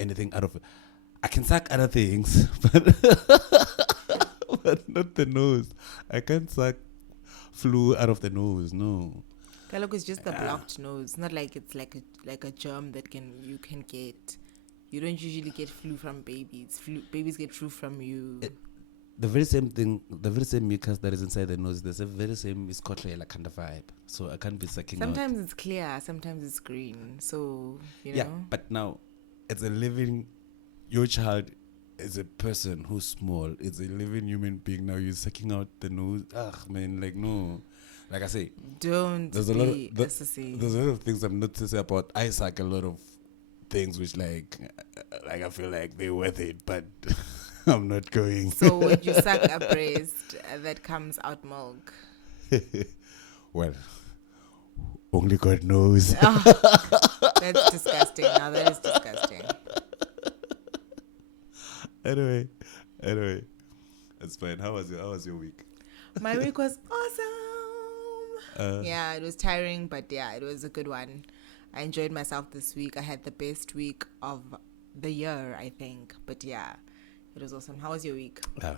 anything out of it. I can suck other things, but but not the nose. I can't suck flu out of the nose. No. Kaloko is just the blocked nose. Not like it's like a germ that you can get. You don't usually get flu from babies. Babies get flu from you. The very same thing, the very same mucus that is inside the nose, there's a very same is like kind of vibe. So I can't be sucking Sometimes it's clear, sometimes it's green. So, you know. Yeah, but now, it's a living, your child is a person who's small. It's a living human being. Now you're sucking out the nose. Ugh, man, like, no. Like I say, there's a lot of things I'm not to say about. I suck a lot of things which, like I feel like they're worth it, but I'm not going. So would you suck a breast that comes out milk? Well, only God knows. That's disgusting. Now that is disgusting. Anyway, that's fine. How was your week? My week was awesome. Yeah, it was tiring, but yeah, it was a good one. I enjoyed myself this week. I had the best week of the year, I think. But yeah, it was awesome. How was your week? I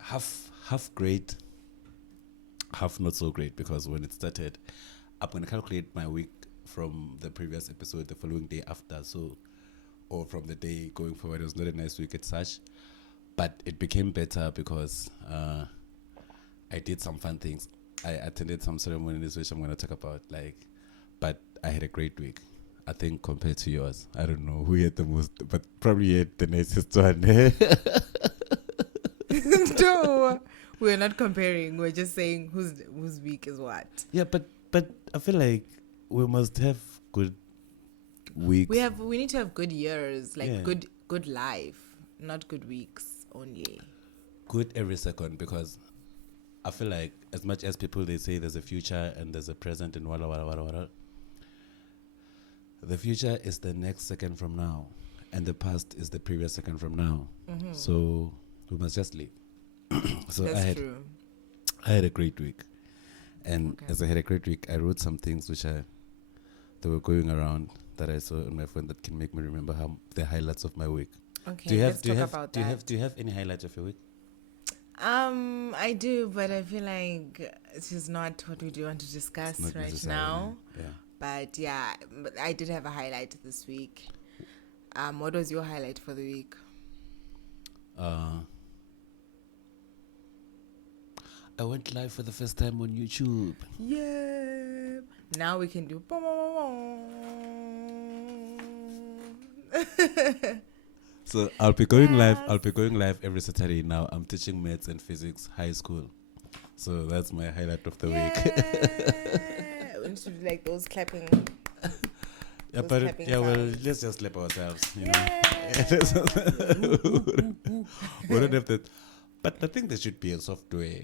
half great, half not so great, because when it started, I'm going to calculate my week from the previous episode the following day after, so, or from the day going forward. It was not a nice week as such, but it became better because I did some fun things. I attended some ceremonies which I'm going to talk about, but I had a great week. I think compared to yours, I don't know who had the most, but probably had the nicest one. No, we're not comparing. We're just saying whose week is what. Yeah, but I feel like we must have good weeks. We need to have good years, good life, not good weeks only. Good every second, because I feel like as much as people, they say there's a future and there's a present and wala, the future is the next second from now, and the past is the previous second from now. Mm-hmm. So we must just live. So that's true. I had a great week, and as I had a great week, I wrote some things which they were going around that I saw on my phone that can make me remember the highlights of my week. Okay, let's talk about that. Do you have any highlights of your week? I do, but I feel like this is not what we do want to discuss right now. Yeah. But yeah, I did have a highlight this week. What was your highlight for the week? I went live for the first time on YouTube. Yeah. Now we can do. So I'll be going live. I'll be going live every Saturday now. I'm teaching maths and physics, high school. So that's my highlight of the week. We need to do like those clapping. Yeah, but well, let's just slap ourselves. You know, we don't have that. But I think there should be a software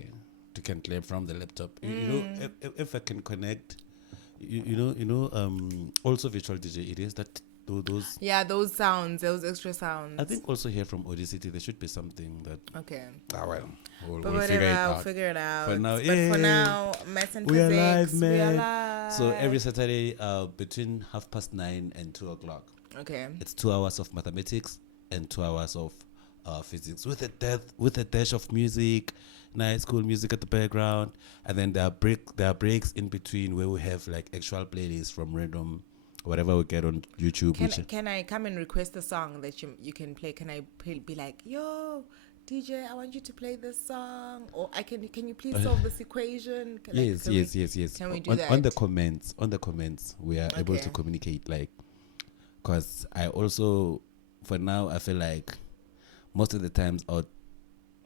to can clap from the laptop. You know, if I can connect, you know, also virtual DJ. It is that. Those sounds, those extra sounds. I think also here from Audacity there should be something that. Okay. We'll figure it out. For now, for now, maths and physics. Alive, man. We are live. So every Saturday, between 9:30 and 2:00. Okay. It's 2 hours of mathematics and 2 hours of physics with a dash of music, nice cool music at the background, and then there are breaks in between where we have like actual playlists from random. Whatever we get on YouTube. Can I come and request a song that you can play? Can I be like, yo, DJ, I want you to play this song, or can you please solve this equation? Yes. Can we do that? On the comments, we are able to communicate, like, because I also, for now, I feel like most of the times I'll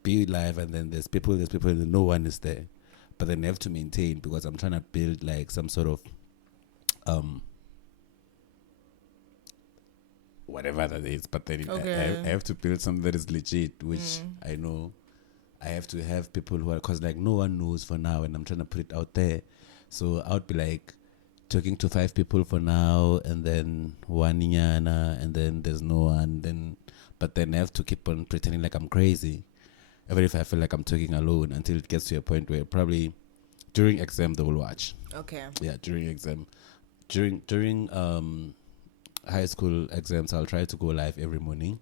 be live and then there's people and no one is there, but then I have to maintain because I'm trying to build like some sort of whatever that is, but then I have to build something that is legit, which I know I have to have people who are, because like no one knows for now, and I'm trying to put it out there. So I would be like talking to 5 people for now, and then one Inyana, and then there's no one, but then I have to keep on pretending like I'm crazy, even if I feel like I'm talking alone, until it gets to a point where probably during exam they will watch. Okay. Yeah, during exam. during high school exams, I'll try to go live every morning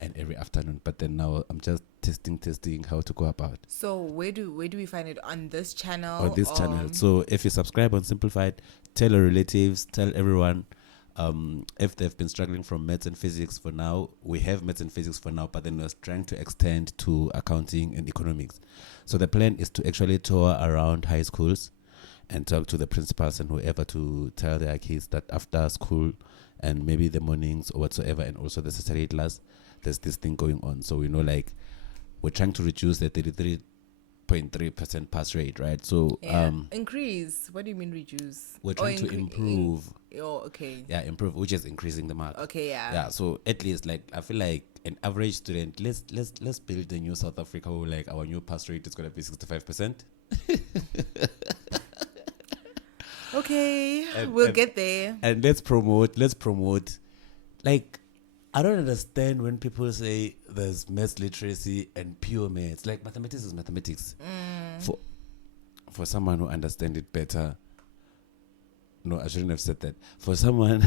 and every afternoon. But then now I'm just testing how to go about. So where do we find it on this channel? On this channel. So if you subscribe on Simplified, tell your relatives, tell everyone. If they've been struggling from maths and physics for now, we have maths and physics for now, but then we're trying to extend to accounting and economics. So the plan is to actually tour around high schools and talk to the principals and whoever to tell their kids that after school and maybe the mornings or whatsoever, and also the Saturday class, there's this thing going on. So we know, like, we're trying to reduce the 33.3% pass rate, right? So increase. What do you mean reduce? We're trying to improve. Okay. Yeah, improve, which is increasing the mark. Okay, yeah. Yeah, so at least, like, I feel like an average student, let's build a new South Africa where, like, our new pass rate is gonna be 65%. Okay, we'll get there. And let's promote. Like, I don't understand when people say there's maths literacy and pure maths. Like, mathematics is mathematics. For someone who understands it better. No, I shouldn't have said that. For someone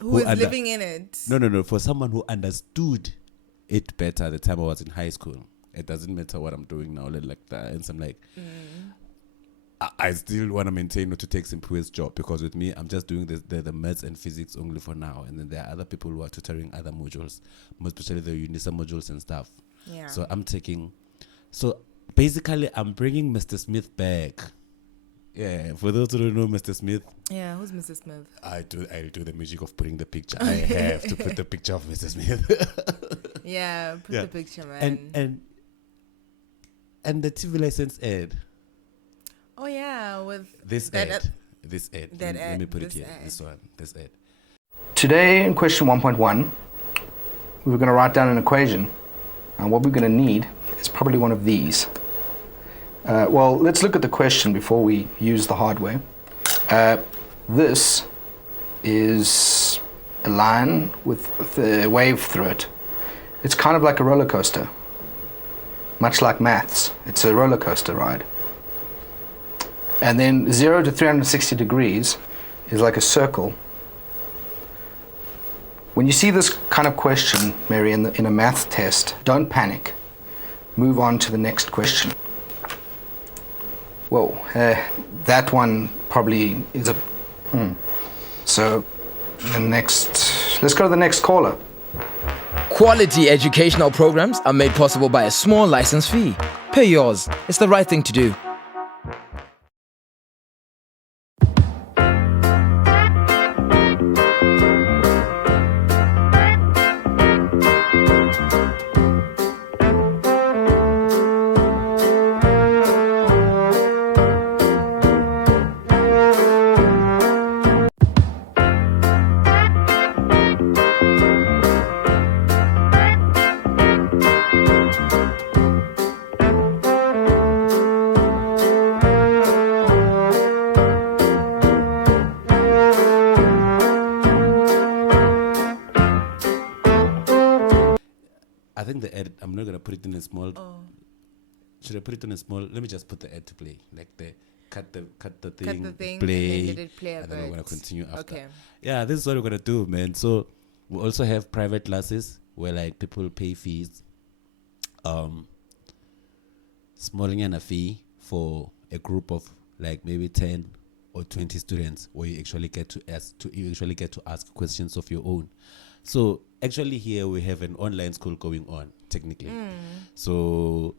who is living in it. No. For someone who understood it better the time I was in high school. It doesn't matter what I'm doing now, like that. And so I'm like, I still want to maintain not to take Simpue's job, because with me, I'm just doing the maths and physics only for now. And then there are other people who are tutoring other modules, most especially the UNISA modules and stuff. Yeah. So so basically, I'm bringing Mr. Smith back. Yeah, for those who don't know Mr. Smith. Yeah, who's Mr. Smith? I'll do the magic of putting the picture. I have to put the picture of Mr. Smith. Yeah, put the picture, man. And the TV license ad. Oh yeah, with this ad. Let me put it here. Ad. This ad. Today in question 1.1, we're going to write down an equation, and what we're going to need is probably one of these. Well, let's look at the question before we use the hardware. This is a line with a wave through it. It's kind of like a roller coaster, much like maths. It's a roller coaster ride. And then 0 to 360 degrees is like a circle. When you see this kind of question, Mary, in a math test, don't panic. Move on to the next question. Whoa, that one probably is a... So, let's go to the next caller. Quality educational programs are made possible by a small license fee. Pay yours. It's the right thing to do. I think the ad, I'm not going to put it in a small. Should I put it in a small? Let me just put the ad to play. Like the cut the thing, play, and then let it play a and then we're bit. going to continue after. Okay. Yeah, this is what we're going to do, man. So we also have private classes where, like, people pay fees. Smalling and a fee for a group of like maybe 10 or 20 students, where you actually get to ask questions of your own. So actually here we have an online school going on technically. So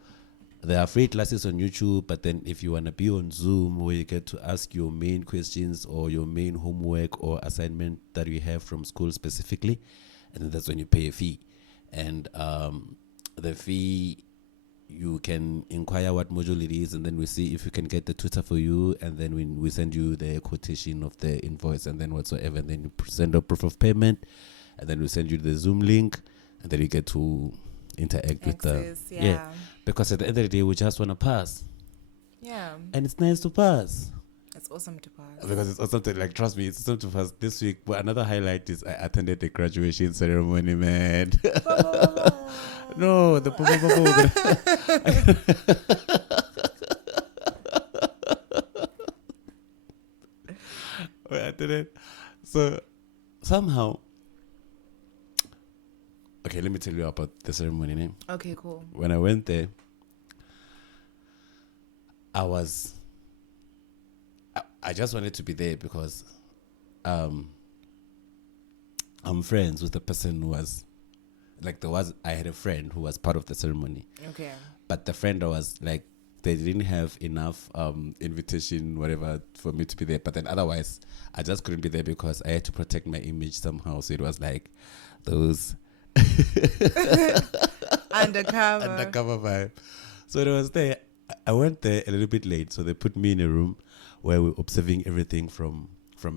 there are free classes on YouTube, but then if you want to be on Zoom, where you get to ask your main questions or your main homework or assignment that you have from school specifically, and that's when you pay a fee. And the fee, you can inquire what module it is, and then we see if we can get the tutor for you, and then we send you the quotation of the invoice and then whatsoever, and then you send a proof of payment, and then we send you the Zoom link, and then you get to interact with the because at the end of the day we just want to pass. And it's nice to pass. It's awesome to pass. Because it's awesome to, like, trust me, it's awesome to pass. This week, but another highlight is I attended the graduation ceremony, man. No, the we So somehow, okay, let me tell you about the ceremony name. Okay, cool. When I went there, I just wanted to be there because I'm friends with the person who was I had a friend who was part of the ceremony. Okay. But the friend was like, they didn't have enough invitation, whatever, for me to be there. But then otherwise, I just couldn't be there because I had to protect my image somehow. So it was like those undercover vibe. So it was there. I went there a little bit late. So they put me in a room where we're observing everything from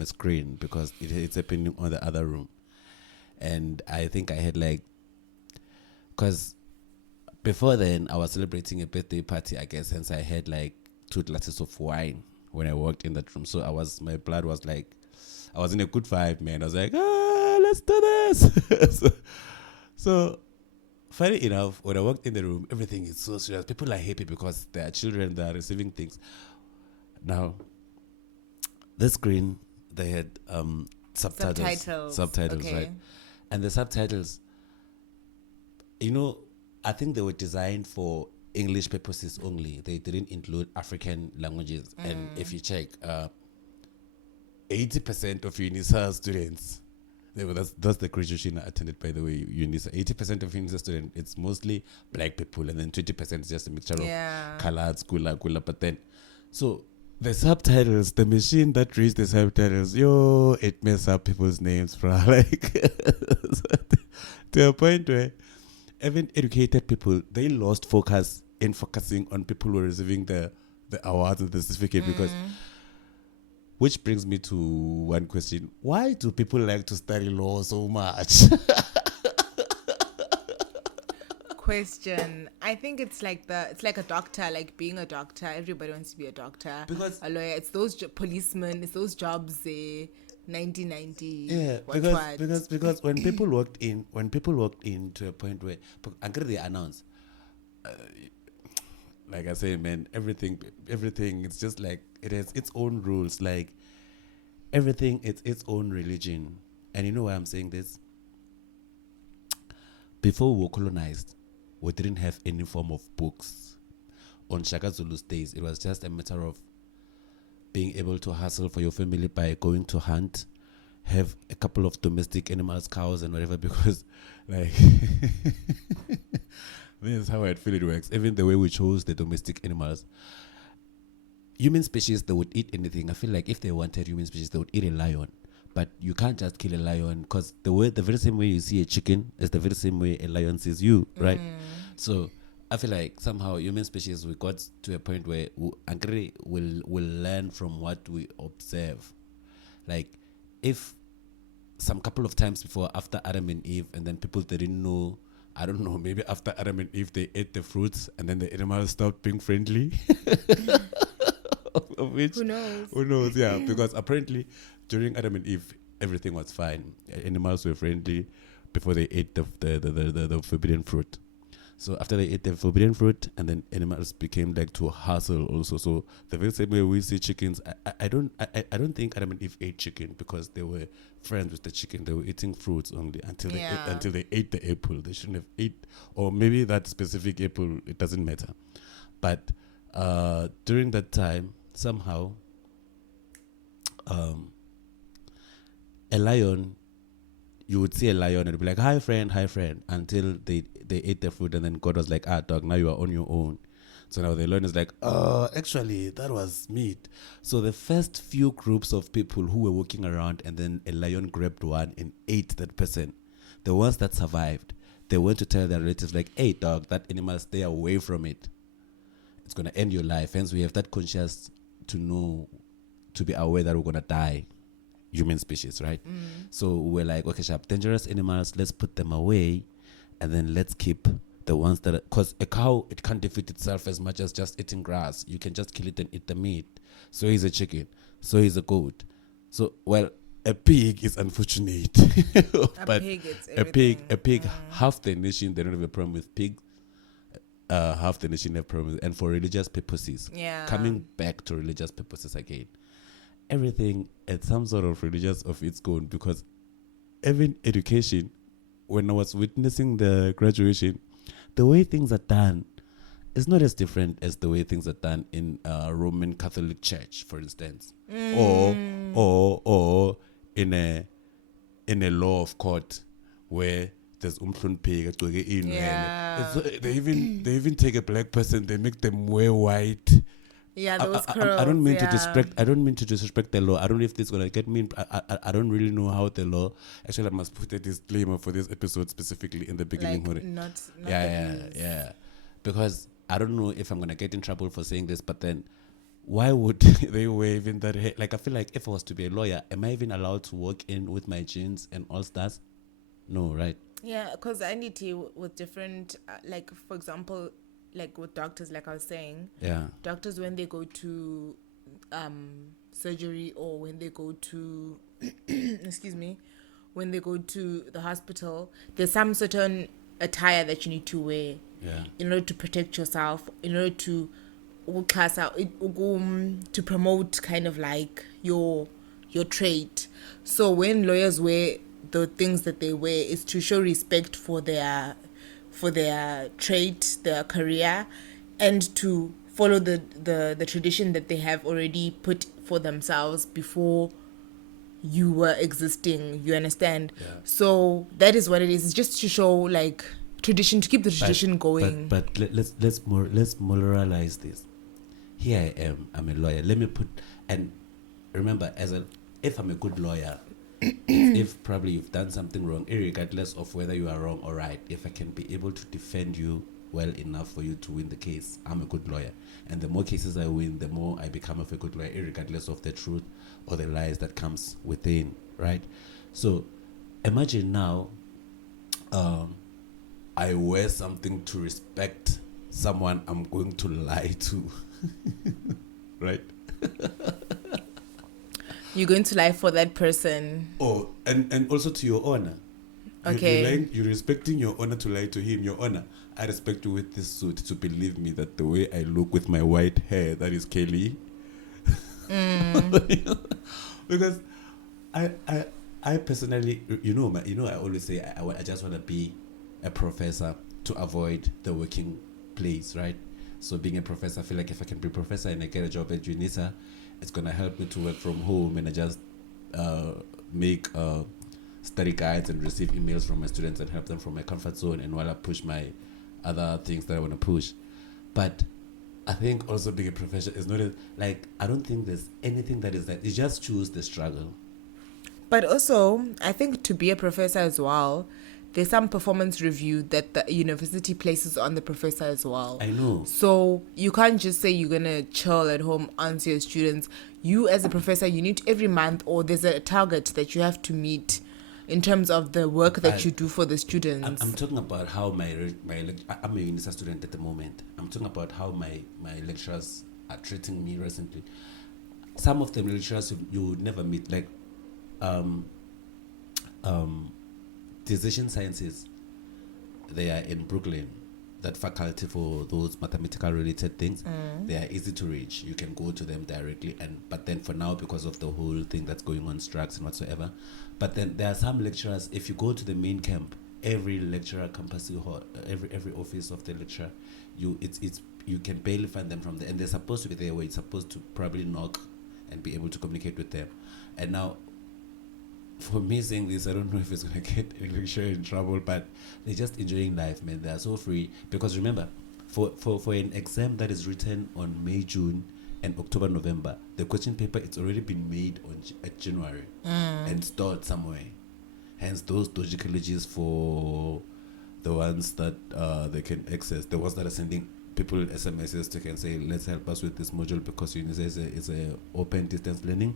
a screen because it's happening on the other room. And I think I had because before then, I was celebrating a birthday party, I guess, hence I had 2 glasses of wine when I walked in that room. So my blood was I was in a good vibe, man. I was like, let's do this. so funny enough, when I walked in the room, everything is so serious. People are happy because there are children that are receiving things. Now, the screen, they had subtitles, okay. right? And the subtitles, I think they were designed for English purposes only. They didn't include African languages. And if you check, 80% of UNISA students, that's the graduation I attended, by the way, UNISA. 80% of UNISA students, it's mostly black people, and then 20% is just a mixture of colored, kula. But then, so the subtitles, the machine that reads the subtitles, it messes up people's names, bro. To a point where even educated people, they lost focus in focusing on people who are receiving the awards and the certificate because, which brings me to one question: why do people like to study law so much? Question. I think it's like a doctor, like being a doctor. Everybody wants to be a doctor. Because a lawyer. It's those policemen. It's those jobs. 1990. Yeah, because when people walked in to a point where they announced, like I say, man, everything, it's just like it has its own rules. Like everything, it's its own religion. And you know why I'm saying this? Before we were colonized, we didn't have any form of books. On Shaka Zulu's days, it was just a matter of being able to hustle for your family by going to hunt, have a couple of domestic animals, cows and whatever, because this is how I feel it works. Even the way we chose the domestic animals, human species, they would eat anything. I feel like if they wanted human species, they would eat a lion. But you can't just kill a lion because the very same way you see a chicken is the very same way a lion sees you, right? So I feel like somehow human species, we got to a point where we'll learn from what we observe. Like if some couple of times before, after Adam and Eve, and then people didn't know, I don't know, maybe after Adam and Eve, they ate the fruits and then the animals stopped being friendly. Of which, who knows? Who knows, yeah. Because apparently during Adam and Eve, everything was fine. Animals were friendly before they ate the forbidden fruit. So after they ate the forbidden fruit, and then animals became to hustle also. So the very same way we see chickens, I don't think Adam and Eve ate chicken because they were friends with the chicken. They were eating fruits only until they ate the apple. They shouldn't have ate, or maybe that specific apple. It doesn't matter. But during that time, somehow, a lion. You would see a lion and be like, hi friend, until they ate the fruit, and then God was like, dog, now you are on your own. So now the lion is like, actually, that was meat. So the first few groups of people who were walking around, and then a lion grabbed one and ate that person, the ones that survived, they went to tell their relatives like, hey dog, that animal, stay away from it. It's going to end your life. Hence we have that conscience to know, to be aware that we're going to die. Human species, right? So we're like, okay, sharp, dangerous animals, let's put them away, and then let's keep the ones that, because a cow, it can't defeat itself as much as just eating grass. You can just kill it and eat the meat. So is a chicken, so is a goat. So, well, a pig is unfortunate. But a pig, half the nation, they don't have a problem with pig. Half the nation have problems, and for religious purposes. Yeah. Coming back to religious purposes again, everything at some sort of religious of its own, because even education, when I was witnessing the graduation, the way things are done is not as different as the way things are done in a Roman Catholic Church, for instance, or in a law of court where there's in. Yeah. They even take a black person, they make them wear white. Yeah, those curls. I don't mean yeah. to disrespect. I don't mean to disrespect the law. I don't know if this is gonna get me. I don't really know how the law. Actually, I must put a disclaimer for this episode specifically in the beginning. Like, not Yeah. Because I don't know if I'm gonna get in trouble for saying this, but then why would they wave in that hair? Like, I feel like if I was to be a lawyer, am I even allowed to walk in with my jeans and all stars? No, right? Yeah, because I need to with different, like, for example, like with doctors, like I was saying, Yeah. doctors, when they go to surgery, or when they go to, excuse me, when they go to the hospital, there's some certain attire that you need to wear Yeah. in order to protect yourself, in order to class out, to promote kind of like your trade. So when lawyers wear the things that they wear, is to show respect for their trade, their career, and to follow the tradition that they have already put for themselves before you were existing. You understand? Yeah. So that is what it is. It's just to show like tradition, to keep the tradition going. But let's moralize this. Here I am. I'm a lawyer. Let me put, and remember, if I'm a good lawyer, if probably you've done something wrong, regardless of whether you are wrong or right, if I can be able to defend you well enough for you to win the case, I'm a good lawyer. And the more cases I win, the more I become of a good lawyer, regardless of the truth or the lies that comes within, right? So imagine now, I wear something to respect someone I'm going to lie to, right? You're going to lie for that person. Oh, and also to your honor. Okay. You're respecting your honor to lie to him. Your honor, I respect you with this suit to believe me that the way I look with my white hair, that is Kelly. Because I personally, I always say I just want to be a professor to avoid the working place, right? So being a professor, I feel like if I can be a professor and I get a job at UNISA, it's going to help me to work from home, and I just make study guides and receive emails from my students and help them from my comfort zone, and while I push my other things that I want to push. But I think also being a professor is not I don't think there's anything that is that. You just choose the struggle. But also, I think to be a professor as well, there's some performance review that the university places on the professor as well. I know. So you can't just say you're going to chill at home, answer your students. You as a professor, you need every month, or there's a target that you have to meet in terms of the work that you do for the students. I'm talking about how I'm a UNISA student at the moment. I'm talking about how my lecturers are treating me recently. Some of the lecturers you would never meet, like decision sciences. They are in Brooklyn. That faculty for those mathematical related things, they are easy to reach. You can go to them directly, but then for now, because of the whole thing that's going on, strikes and whatsoever. But then there are some lecturers, if you go to the main camp, every lecturer campus, every office of the lecturer, you can barely find them from there, and they're supposed to be there where you're supposed to probably knock and be able to communicate with them. And now, for me saying this, I don't know if it's going to get a lecturer in trouble, but they're just enjoying life, man. They are so free. Because remember, for an exam that is written on May, June, and October, November, the question paper, it's already been made at January and stored somewhere. Hence, those dodgy for the ones that they can access, the ones that are sending people SMSs to can say, let's help us with this module because UNISA is a open distance learning.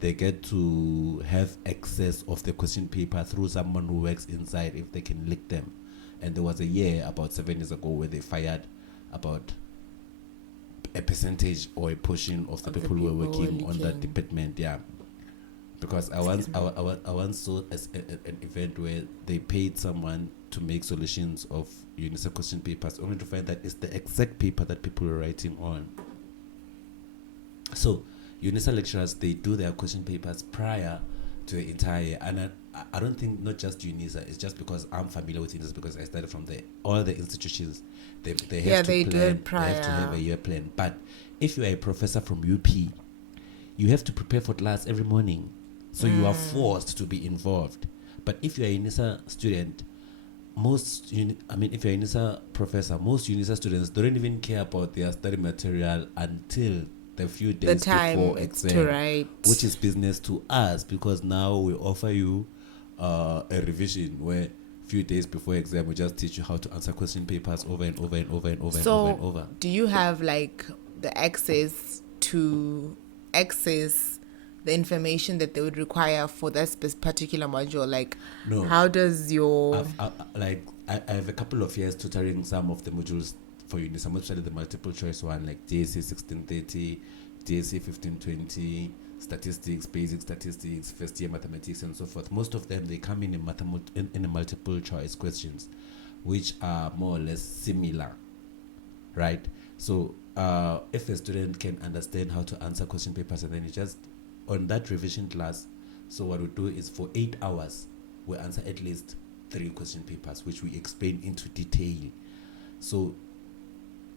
They get to have access of the question paper through someone who works inside if they can lick them. And there was a year about 7 years ago where they fired about a percentage or a portion of the people who were working on that department. Yeah, because I once saw an event where they paid someone to make solutions of UNISA question papers, only to find that it's the exact paper that people were writing on. So UNISA lecturers, they do their question papers prior to the entire year. And I don't think not just UNISA, it's just because I'm familiar with UNISA because I started from there. All the institutions, they have to they plan, do it they have to have prior. a year plan. But if you are a professor from UP, you have to prepare for class every morning. So you are forced to be involved. But if you're a UNISA student, if you're a UNISA professor, most UNISA students don't even care about their study material until the few days time before it's exam, to write. which is business to us because now we offer you a revision where few days before exam we just teach you how to answer question papers over and over and over and over and over and over. Do you have like the access to access the information that they would require for that particular module? Like, No. how does your I have a couple of years tutoring some of the modules for UNISA, especially the multiple choice one, like DSC 1630, DSC 1520, statistics, basic statistics, first year mathematics, and so forth. Most of them, they come in in a multiple choice questions, which are more or less similar, right? So if a student can understand how to answer question papers, and then you just on that revision class, so what we do is for 8 hours we answer at least 3 question papers, which we explain into detail. So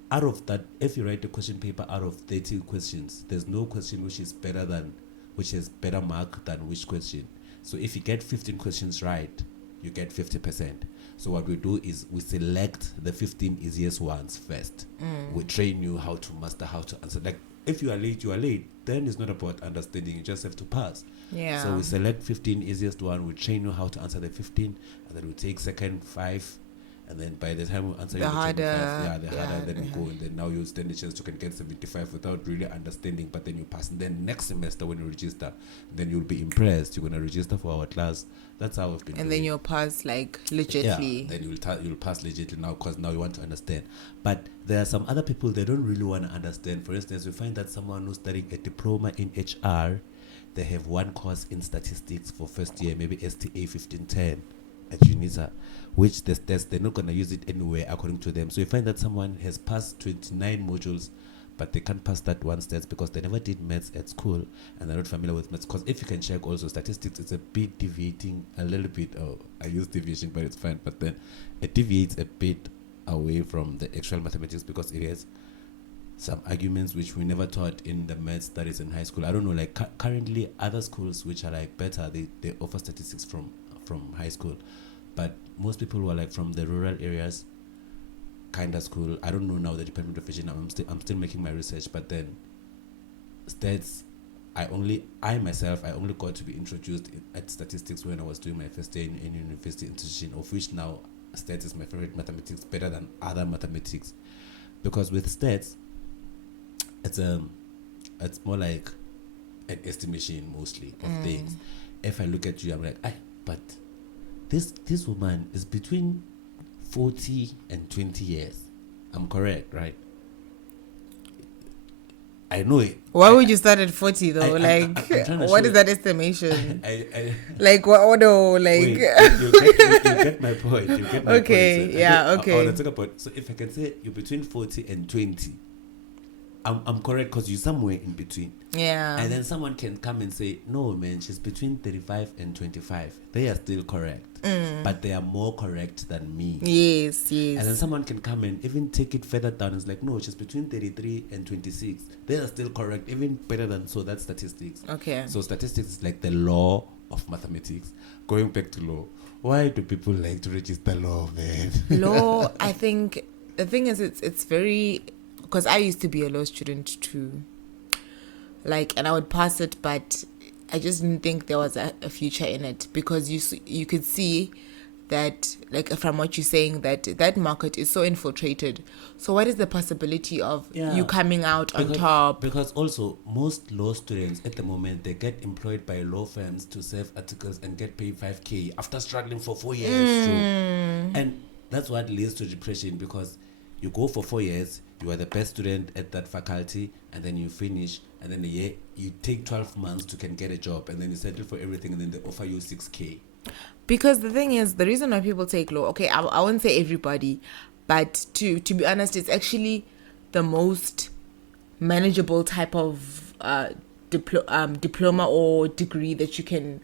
out of that, if you write a question paper out of 30 questions, there's no question which has better mark than which question. So if you get 15 questions right, you get 50%. So what we do is we select the 15 easiest ones first. We train you how to master, how to answer. Like if you are late, you are late. Then it's not about understanding. You just have to pass. Yeah. So we select 15 easiest one. We train you how to answer the 15, and then we take second 5. And then by the time we answer The the harder, 25, the harder, then the you go, and then now you stand a chance you can get 75 without really understanding, but then you pass. And then next semester when you register, then you'll be impressed. You're gonna register for our class. That's how we've been. and doing then it. you'll pass like Yeah, legitly. then you'll pass legitly now because now you want to understand. But there are some other people they don't really want to understand. For instance, we find that someone who's studying a diploma in HR, they have one course in statistics for first year, maybe STA 1510 at UNISA, which the stats they're not gonna use it anywhere according to them. So you find that someone has passed 29 modules, but they can't pass that one stats because they never did maths at school and they're not familiar with maths. Because if you can check also statistics, it's a bit deviating a little bit. Oh, I use deviation, but it's fine. But then it deviates a bit away from the actual mathematics because it has some arguments which we never taught in the maths studies in high school. I don't know, like currently other schools which are like better, they offer statistics from high school, but most people who are like from the rural areas kind of school. I don't know now the Department of Education. I'm still making my research, but then stats, I only got to be introduced at statistics when I was doing my first year in university institution, of which now stats is my favorite mathematics, better than other mathematics, because with stats it's more like an estimation mostly of things. If I look at you, I'm like, but this woman is between 40 and 20 years. I'm correct, right? I know it. Why would you start at 40 though? I'm trying to what show is that estimation? I Like what? Oh no, like. wait, you get my point. You get my Okay, point. So yeah, I okay. want to talk about. So if I can say you're between 40 and 20, I'm correct because you're somewhere in between. Yeah. And then someone can come and say, no, man, she's between 35 and 25. They are still correct. But they are more correct than me. Yes. And then someone can come and even take it further down. It's like, no, she's between 33 and 26. They are still correct, even better than so. That's statistics. Okay. So statistics is like the law of mathematics. Going back to law, why do people like to register law, man? Law, I think the thing is, it's very, because I used to be a law student too. Like, and I would pass it, but I just didn't think there was a future in it, because you could see that, like, from what you're saying, that market is so infiltrated. So what is the possibility of you coming out on top? Because also most law students at the moment, they get employed by law firms to serve articles and get paid 5K after struggling for 4 years. So, and that's what leads to depression, because you go for 4 years, you are the best student at that faculty, and then you finish, and then you take 12 months to can get a job, and then you settle for everything, and then they offer you 6K. Because the thing is, the reason why people take law, okay, I won't say everybody, but to be honest, it's actually the most manageable type of diploma or degree that you can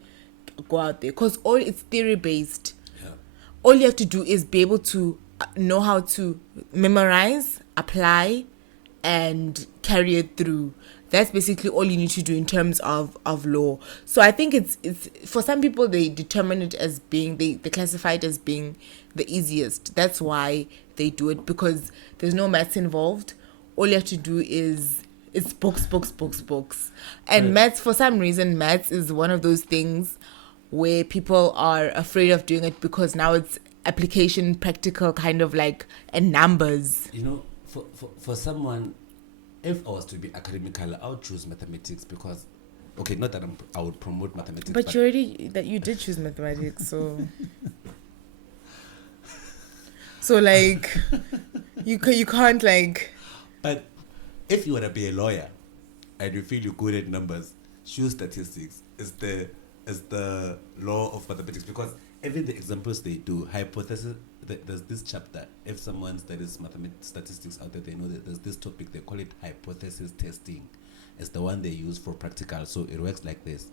go out there, because all it's theory based. Yeah. All you have to do is be able to know how to memorize, apply, and carry it through. That's basically all you need to do in terms of law. So I think it's for some people, they determine it as being, they classify it as being the easiest. That's why they do it, because there's no maths involved. All you have to do is it's books. And Right. maths, for some reason, maths is one of those things where people are afraid of doing it, because now it's application, practical kind of like, and numbers. You know, for someone, if I was to be academical, I would choose mathematics because, okay, not that I would promote mathematics. But you already, that you did choose mathematics, so so like you can't like. But if you want to be a lawyer and you feel you're good at numbers, choose statistics. Is the law of mathematics, because even the examples they do, hypothesis. There's this chapter. If someone studies statistics out there, they know that there's this topic. They call it hypothesis testing. It's the one they use for practical. So it works like this.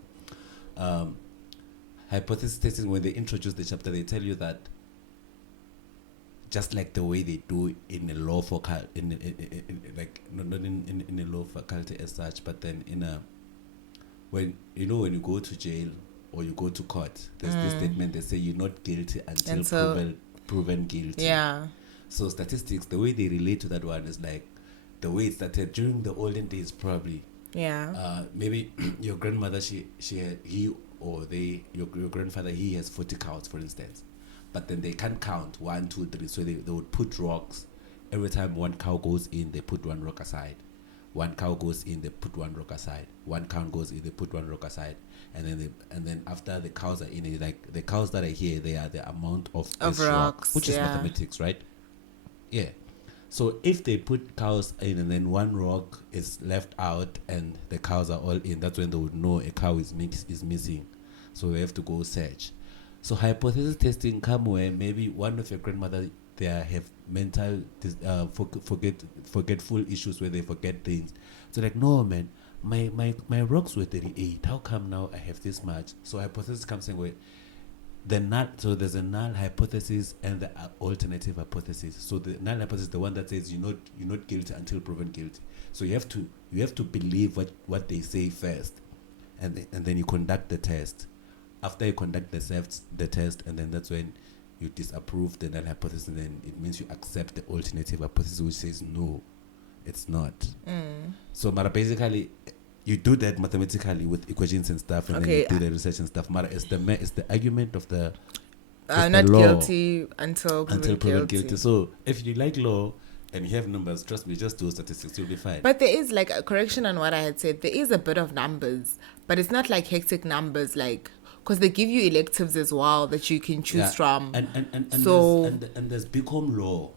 Hypothesis testing. When they introduce the chapter, they tell you that just like the way they do in a law faculty, like not in a law faculty as such, but then when you go to jail or you go to court, there's this statement. They say you're not guilty until proven guilty. Yeah. So statistics, the way they relate to that one is like the way it started during the olden days, probably. Yeah. Maybe your grandmother, your grandfather, he has 40 cows, for instance, but then they can't count 1, 2, 3. So they would put rocks every time one cow goes in. They put one rock aside. One cow goes in, they put one rock aside. One cow goes in, they put one rock aside. And then after the cows are in, like the cows that are here, they are the amount of this rocks, rock, which is yeah. mathematics, right? Yeah. So if they put cows in and then one rock is left out and the cows are all in, that's when they would know a cow is missing. So they have to go search. So hypothesis testing come where maybe one of your grandmother, they have mental forgetful issues where they forget things. So like, no man, my rocks were 38. How come now I have this much? So hypothesis comes in where so there's a null hypothesis and the alternative hypothesis. So the null hypothesis is the one that says you're not guilty until proven guilty. So you have to believe what they say first, and then you conduct the test. After you conduct the test, and then that's when you disapprove the null hypothesis, and then it means you accept the alternative hypothesis, which says no, it's not. So Mara, basically you do that mathematically with equations and stuff, and then you do the research and stuff. Mara, it's the argument of the not guilty until proven guilty. So if you like law and you have numbers, trust me, just do statistics, you'll be fine. But there is like a correction on what I had said. There is a bit of numbers, but it's not like hectic numbers, like, because they give you electives as well that you can choose from. And so there's become law.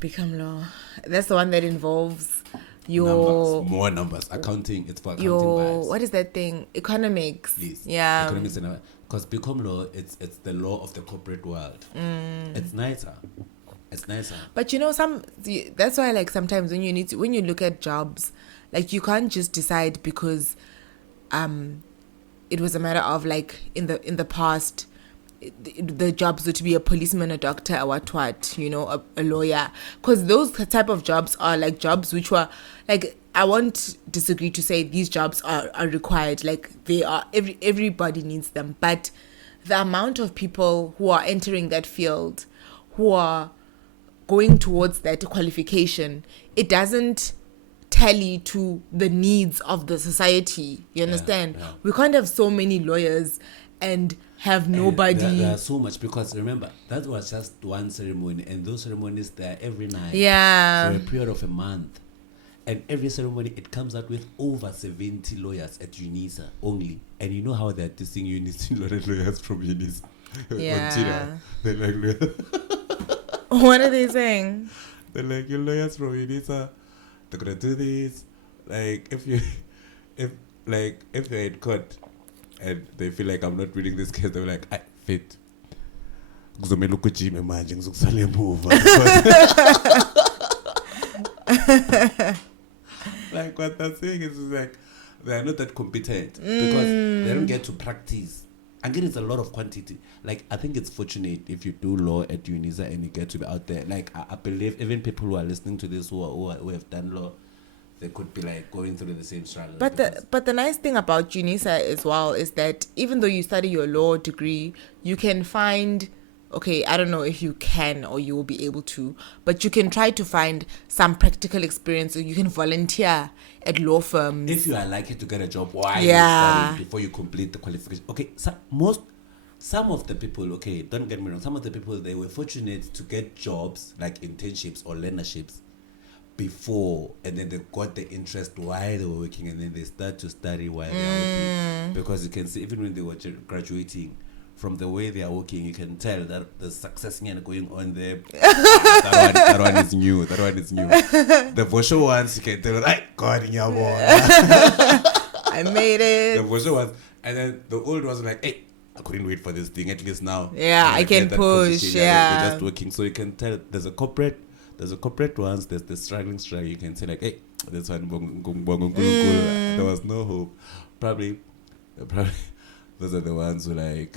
Become law. That's the one that involves your more numbers. Accounting. It's for accounting bias. What is that thing? Economics. Please. Yeah. Economics and because become law, it's the law of the corporate world. It's nicer. But that's why, like, sometimes when you look at jobs, like, you can't just decide because it was a matter of, like, in the past, the jobs were to be a policeman, a doctor, a what, a lawyer. Because those type of jobs are, like, jobs which were, like, I won't disagree to say these jobs are required. Like, they are, everybody needs them. But the amount of people who are entering that field, who are going towards that qualification, it doesn't tally to the needs of the society. You understand? Yeah. We can't have so many lawyers and have nobody. There are so much, because remember, that was just one ceremony, and those ceremonies, they're every night. Yeah. For a period of a month. And every ceremony, it comes out with over 70 lawyers at UNISA only. And you know how they're dissing UNISA lawyers from UNISA. Yeah. They're like, What are they saying? they're like, your lawyers from UNISA, they're gonna do this. Like, if you're in court and they feel like I'm not reading this case, they're like, I fit. Ngizomela ukujima manje ngizosala emuva. Like what they're saying is like they are not that competent because they don't get to practice. Again, it's a lot of quantity. Like I think it's fortunate if you do law at UNISA and you get to be out there. Like I believe even people who are listening to this who have done law, they could be like going through the same struggle. But the nice thing about UNISA as well is that even though you study your law degree, you can find, okay, I don't know if you can or you will be able to, but you can try to find some practical experience, or you can volunteer at law firms. If you are likely to get a job, why Yeah. you study before you complete the qualification? Okay, some of the people, okay, don't get me wrong, some of the people, they were fortunate to get jobs like internships or learnerships before, and then they got the interest while they were working, and then they start to study while they are working. Because you can see, even when they were graduating, from the way they are working, you can tell that the success going on there. That one is new. That one is new. The virtual ones, you can tell, like, God in your wall. I made it. The virtual ones. And then the old ones were like, hey, I couldn't wait for this thing, at least now. Yeah, And I can get that push, position. yeah. They're just working. So you can tell there's a corporate ones, there's the struggling. You can say like, hey, this one, there was no hope. Probably, those are the ones who like,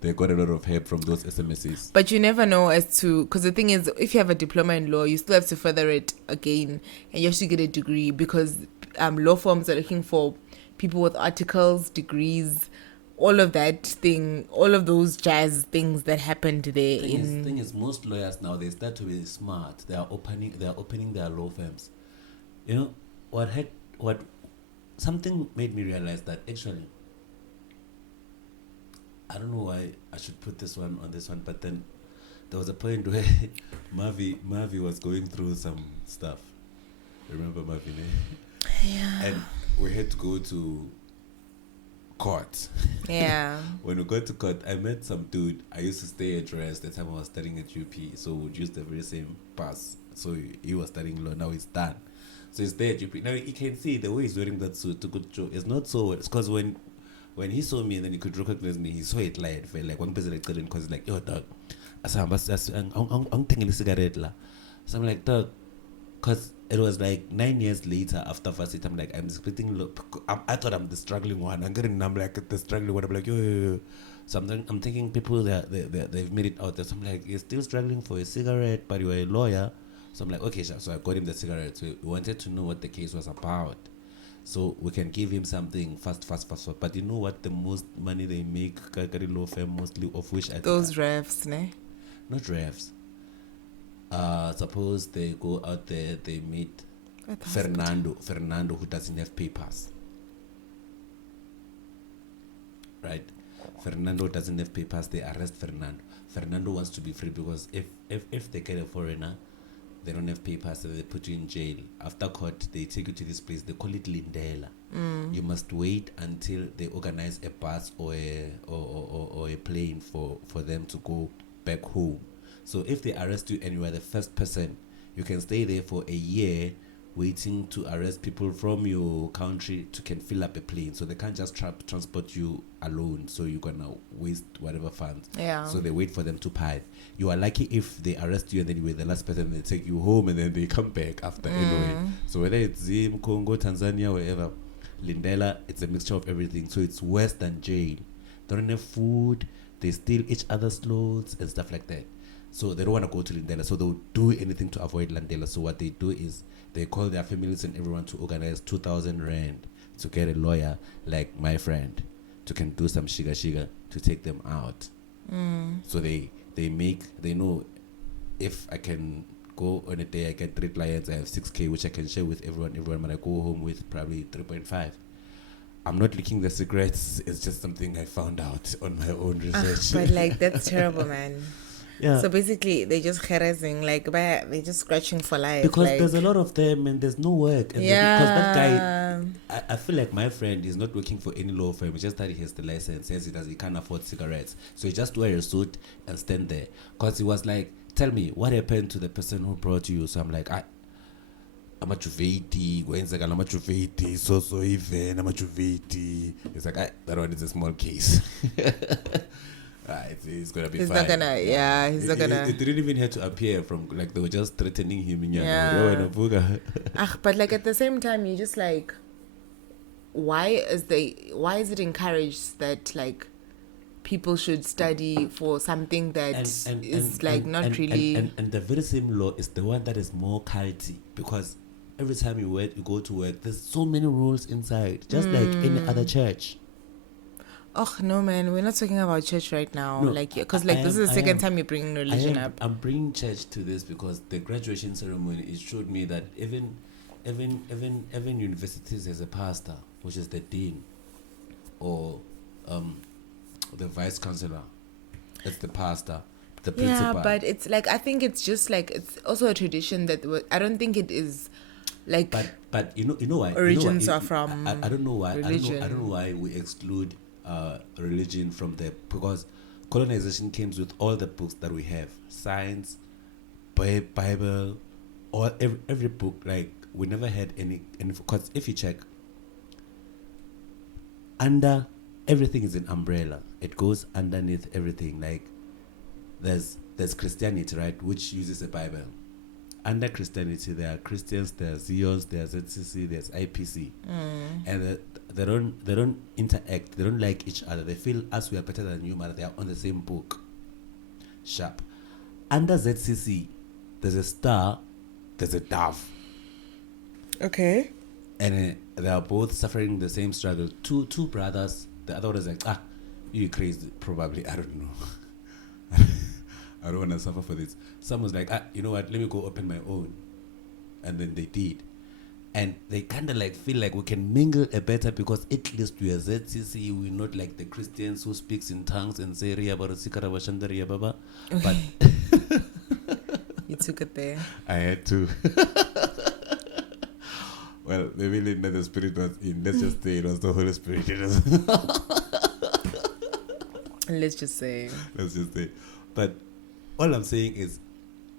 they got a lot of help from those SMSs. But you never know as to, because the thing is, if you have a diploma in law, you still have to further it again, and you have to get a degree, because law firms are looking for people with articles, degrees, all of that thing, all of those jazz things that happened there. Thing is, most lawyers now, they start to be smart. They are opening their law firms. You know what? Something made me realize that actually, I don't know why I should put this one on this one, but then there was a point where Mavi was going through some stuff. Remember Mavi? Yeah. And we had to go to court. Yeah. When we got to court, I met some dude. I used to stay at Rest the time I was studying at UP, so we'd use the very same pass. So he was studying law, now he's done. So he's there at UP. Now you can see the way he's wearing that suit to good joke. It's not so, it's because when he saw me and then he could recognize me, he saw it light. Felt like one person like because he's like, yo dog, I'm taking a cigarette la. So I'm like, dog, because it was like 9 years later after first it, I'm like, I'm expecting I thought I'm the struggling one. I'm like the struggling one. I'm like, yo. So I'm thinking people they've made it out there. So I'm like, you're still struggling for a cigarette, but you're a lawyer. So I'm like, okay, so I got him the cigarette. So we wanted to know what the case was about, so we can give him something fast. But you know what? The most money they make, Kakari law firm, mostly of which Those refs, ne? not refs. Suppose they go out there, they meet Fernando, who doesn't have papers. Right? Fernando doesn't have papers, they arrest Fernando. Fernando wants to be free because if they get a foreigner, they don't have papers, so they put you in jail. After court, they take you to this place, they call it Lindela. You must wait until they organize a bus or a plane for them to go back home. So if they arrest you and you are the first person, you can stay there for a year waiting to arrest people from your country to can fill up a plane. So they can't just transport you alone, so you're gonna waste whatever funds. Yeah. So they wait for them to pay. You are lucky if they arrest you and then you were the last person, they take you home and then they come back after anyway. So whether it's Zim, Congo, Tanzania, wherever, Lindela, it's a mixture of everything. So it's worse than jail. They don't have food, they steal each other's clothes and stuff like that. So they don't want to go to Lindela, so they'll do anything to avoid Lindela. So what they do is they call their families and everyone to organize 2,000 rand to get a lawyer like my friend to can do some shiga to take them out. So they know if I can go on a day, I get 3 clients, I have 6K, which I can share with everyone, but I go home with probably 3.5. I'm not licking the cigarettes, it's just something I found out on my own research. But like, that's terrible, man. Yeah. So basically, they're just harassing, like, they're just scratching for life. Because like, there's a lot of them and there's no work. And yeah. Because that guy, I feel like my friend is not working for any law firm. It's just that he has the license, says he can't afford cigarettes. So he just wear a suit and stand there. Because he was like, tell me, what happened to the person who brought you? So I'm like, I'm a chuveti, I'm a chuveti, so even, I'm a chuveti. It's like, that one is a small case. It's gonna be He's fine. not gonna, yeah, he's not gonna. It didn't even have to appear from, like, they were just threatening him. Yeah. But like at the same time, you're just like, why is it encouraged that like people should study for something that is not really. And the very same law is the one that is more culty, because every time you go to work, there's so many rules inside, just like any other church. Oh no, man, we're not talking about church right now. No, like, because like this is the second time you're bringing religion up. I'm bringing church to this because the graduation ceremony, it showed me that even universities has a pastor, which is the dean, or the vice chancellor. It's the pastor, the principal. Yeah, but it's like, I think it's just like, it's also a tradition that I don't think it is like. But you know why origins are from. I don't know why. Religion. I don't know why we exclude religion from there, because colonization came with all the books that we have, science, Bible, or every book. Like, we never had any, because if you check, under everything is an umbrella. It goes underneath everything. Like, there's Christianity, right, which uses a Bible. Under Christianity, there are Christians, there are Zions, there's ZCC, there's IPC, and they don't interact. They don't like each other. They feel as we are better than you, but they are on the same book. Sharp. Under ZCC, there's a star, there's a dove. Okay. And they are both suffering the same struggle. Two brothers. The other one is like, you crazy, probably. I don't know. I don't want to suffer for this. Someone's like, you know what? Let me go open my own. And then they did. And they kind of like feel like we can mingle a better, because at least we are ZCC. We're not like the Christians who speaks in tongues and say Ria Barasika Ria Baba. But you took it there. I had to. Well, maybe the Spirit was in. Let's just say it was the Holy Spirit. Let's just say. But all I'm saying is,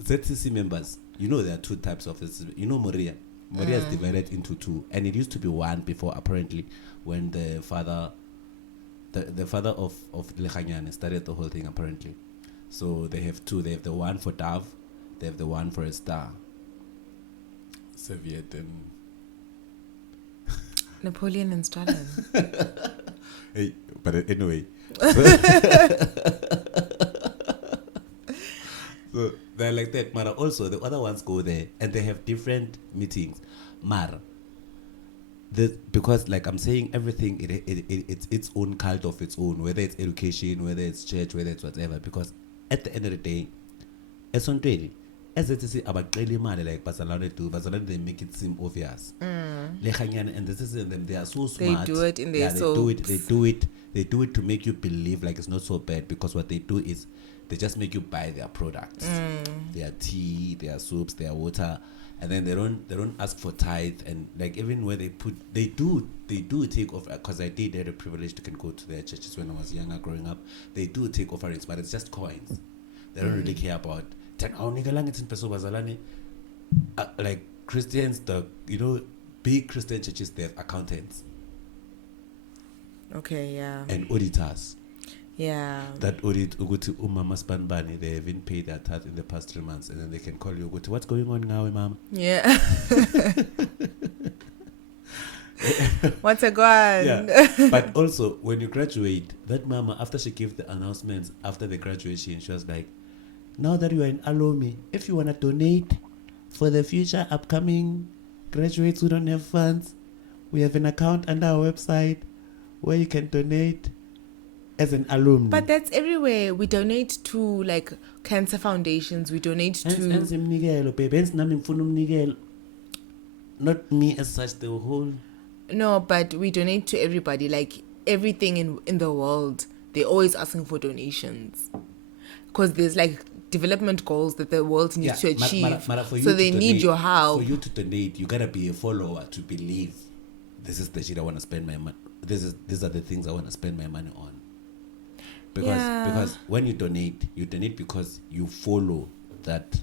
ZCC members, there are two types of ZCC. Moria. Moria is divided into two. And it used to be one before, apparently, when the father of Lechanyane started the whole thing, apparently. So they have two. They have the one for dove. They have the one for a star. Soviet and Napoleon and Stalin. Hey, but anyway. So they're like that. Mara, also, the other ones go there and they have different meetings. Mara, because, like I'm saying, everything, it's its own cult of its own, whether it's education, whether it's church, whether it's whatever. Because at the end of the day, as on 20, as it is about money, like Barcelona do, Barcelona, they make it seem obvious. Lechanyane and this is them, they are so smart. They do it in their They do it to make you believe like it's not so bad, because what they do is they just make you buy their products, their tea, their soups, their water, and then they don't ask for tithe. And like, even where they do take off, because I did have the privilege to can go to their churches when I was younger growing up. They do take offerings, but it's just coins. They don't really care about like Christians. Big Christian churches, they have accountants. Okay, yeah. And auditors. Yeah. That audit, Uguti Umama Spanbani, they haven't paid their tithe in the past 3 months, and then they can call you, Uguti, what's going on now, Mama? Yeah. What's a god? Yeah. But also, when you graduate, that mama, after she gave the announcements after the graduation, she was like, now that you are in Alomi, if you want to donate for the future upcoming graduates who don't have funds, we have an account under our website where you can donate as an alumni. But that's everywhere. We donate to like cancer foundations. We donate to. Not me as such, the whole. No, but we donate to everybody. Like everything in the world, they're always asking for donations, because there's like development goals that the world needs to achieve. So they need your help. For you to donate, you gotta be a follower to believe this is the shit I want to spend my money. These are the things I want to spend my money on. Because when you donate because you follow that.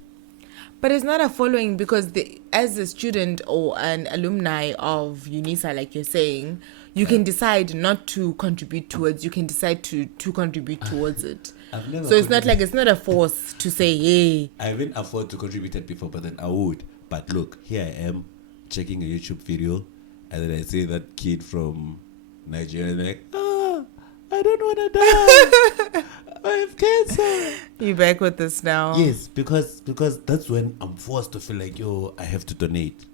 But it's not a following, because as a student or an alumni of UNISA, like you're saying, You can decide not to contribute towards. You can decide to contribute towards it. I've never So it's not like it's not a force to say, hey. I haven't afforded to contribute it before, but then I would. But look, here I am checking a YouTube video, and then I see that kid from Nigeria, and they're like, I don't want to die. I have cancer. You back with this now? Yes, because that's when I'm forced to feel like, yo, I have to donate.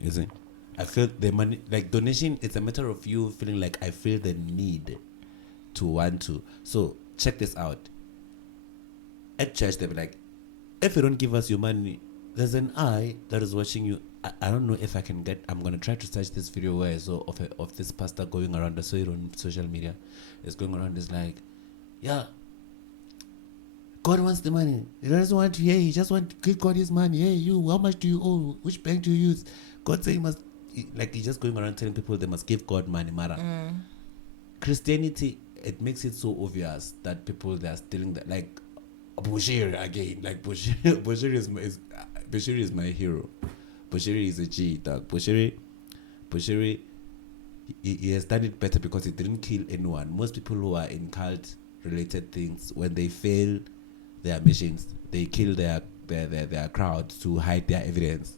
You see? I feel the money, like donation, it's a matter of you feeling like I feel the need to want to. So check this out. At church, they'll be like, if you don't give us your money, there's an eye that is watching you. I don't know if I can get. I'm gonna try to search this video where I saw of this pastor going around. I saw it on social media. It's going around. It's like, yeah, God wants the money. He doesn't want you. Hey, he just want to give God his money. Hey, you, how much do you owe? Which bank do you use? God saying must, like, he's just going around telling people they must give God money. Mara. Christianity, it makes it so obvious that people, they are stealing that. Like Bushiri again. Like Bushiri is my hero. Bushiri is a G, dog. Bushiri, he has done it better because he didn't kill anyone. Most people who are in cult-related things, when they fail their missions, they kill their crowd to hide their evidence.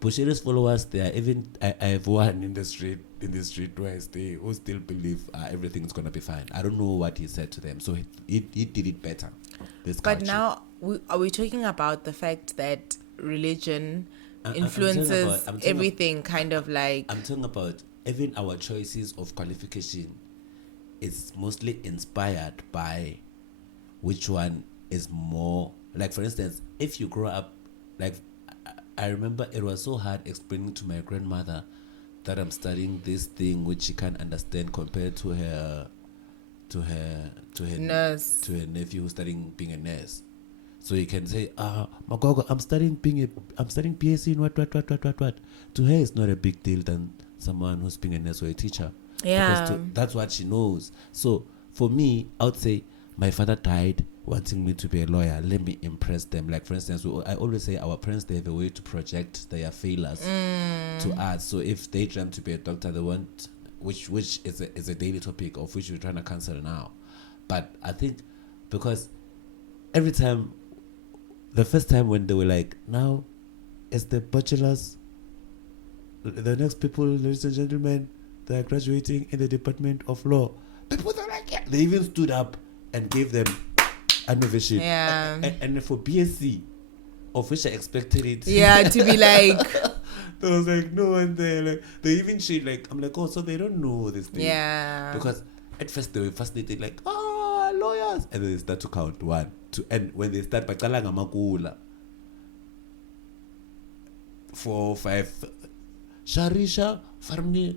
Bushiri's followers, they are even. I have one in the street where I stay who still believe everything's gonna be fine. I don't know what he said to them, so he did it better. This But culture. now, are we talking about the fact that religion I'm influences talking about- everything, kind of like... I'm talking about even our choices of qualification is mostly inspired by which one is more, like, for instance, if you grow up, like, I remember it was so hard explaining to my grandmother that I'm studying this thing which she can't understand compared to her Nurse. to her nephew who's studying being a nurse. So you can say, Magogo, I'm studying BSc in what. To her, it's not a big deal than someone who's being a nurse or a teacher. Yeah. Because that's what she knows. So for me, I would say my father died wanting me to be a lawyer. Let me impress them. Like, for instance, I always say our parents, they have a way to project their failures to us. So if they dream to be a doctor, they want, which is a daily topic of which we're trying to cancel now. But I think because every time, the first time when they were like, now it's the bachelors, the next people, ladies and gentlemen, they are graduating in the Department of Law. People are like, yeah. They even stood up and gave them an ovation. Yeah. And for BSc, of which I expected it. Yeah, to be like... There was like no one there. Like, they even shade, like, I'm like, oh, so they don't know this thing. Yeah. Because at first they were fascinated, like, lawyers. And then they start to count 1, 2, and when they start, bacala ngamakula. 4, 5, Sharisha, Farmi,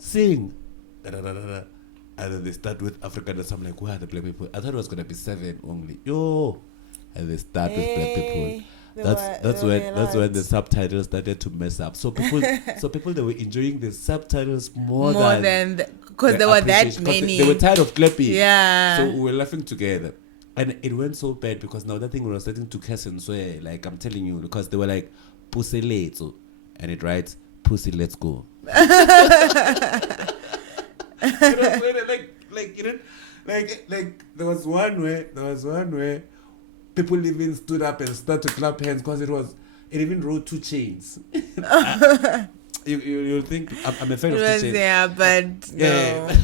sing. And then they start with Afrikaners. I'm like, where are the black people? I thought it was gonna be 7 only. Yo, and they start with black people. That's when the subtitles started to mess up. So people they were enjoying the subtitles more than because there were that appreciation, 'cause many. They were tired of clapping. Yeah. So we were laughing together. And it went so bad because now that thing was starting to curse and swear, like, I'm telling you, because they were like, pussy late, so, and it writes, pussy, let's go. Like there was one where people even stood up and started to clap hands because it even wrote 2 chains. You'll think I'm a fan of 2 chains. Yeah, but no. Yeah.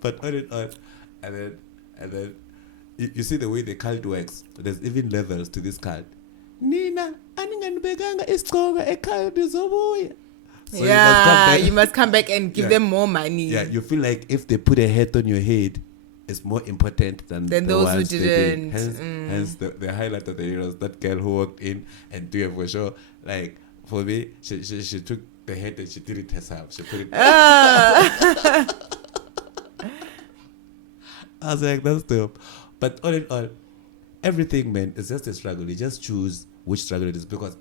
But on and on, and then you see the way the cult works. There's even levels to this cult. Nina, aninganibekanga isigqoko ekhaya ndizobuya. So you must come back and give them more money. Yeah, you feel like if they put a hat on your head, it's more important than the those who ones they did. didn't. Hence the highlight of the year was that girl who walked in and do it for sure. Like, for me, she took the hat and she did it herself. She put it. I was like, that's dope. But all in all, everything, man, is just a struggle. You just choose which struggle it is. Because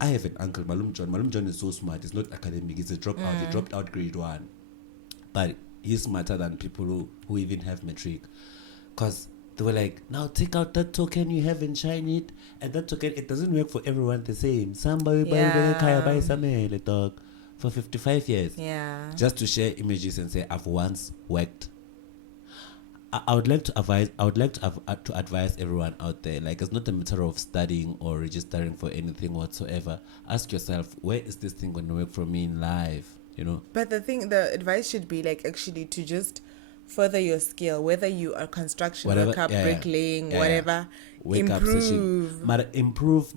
I have an uncle, Malum John. Malum John is so smart. He's not academic. He's a dropout. He dropped out grade 1. But he's smarter than people who even have matric. Because They were like, now take out that token you haven't shine it, and that token, it doesn't work for everyone the same. Somebody buy some dog for 55 years. Yeah. Just to share images and say, I've once worked. I would like to advise. I would like to advise everyone out there. Like, it's not a matter of studying or registering for anything whatsoever. Ask yourself, where is this thing going to work for me in life? You know. But the advice should be like actually to just further your skill, whether you are construction worker, bricklaying, whatever. Wake up session. But improve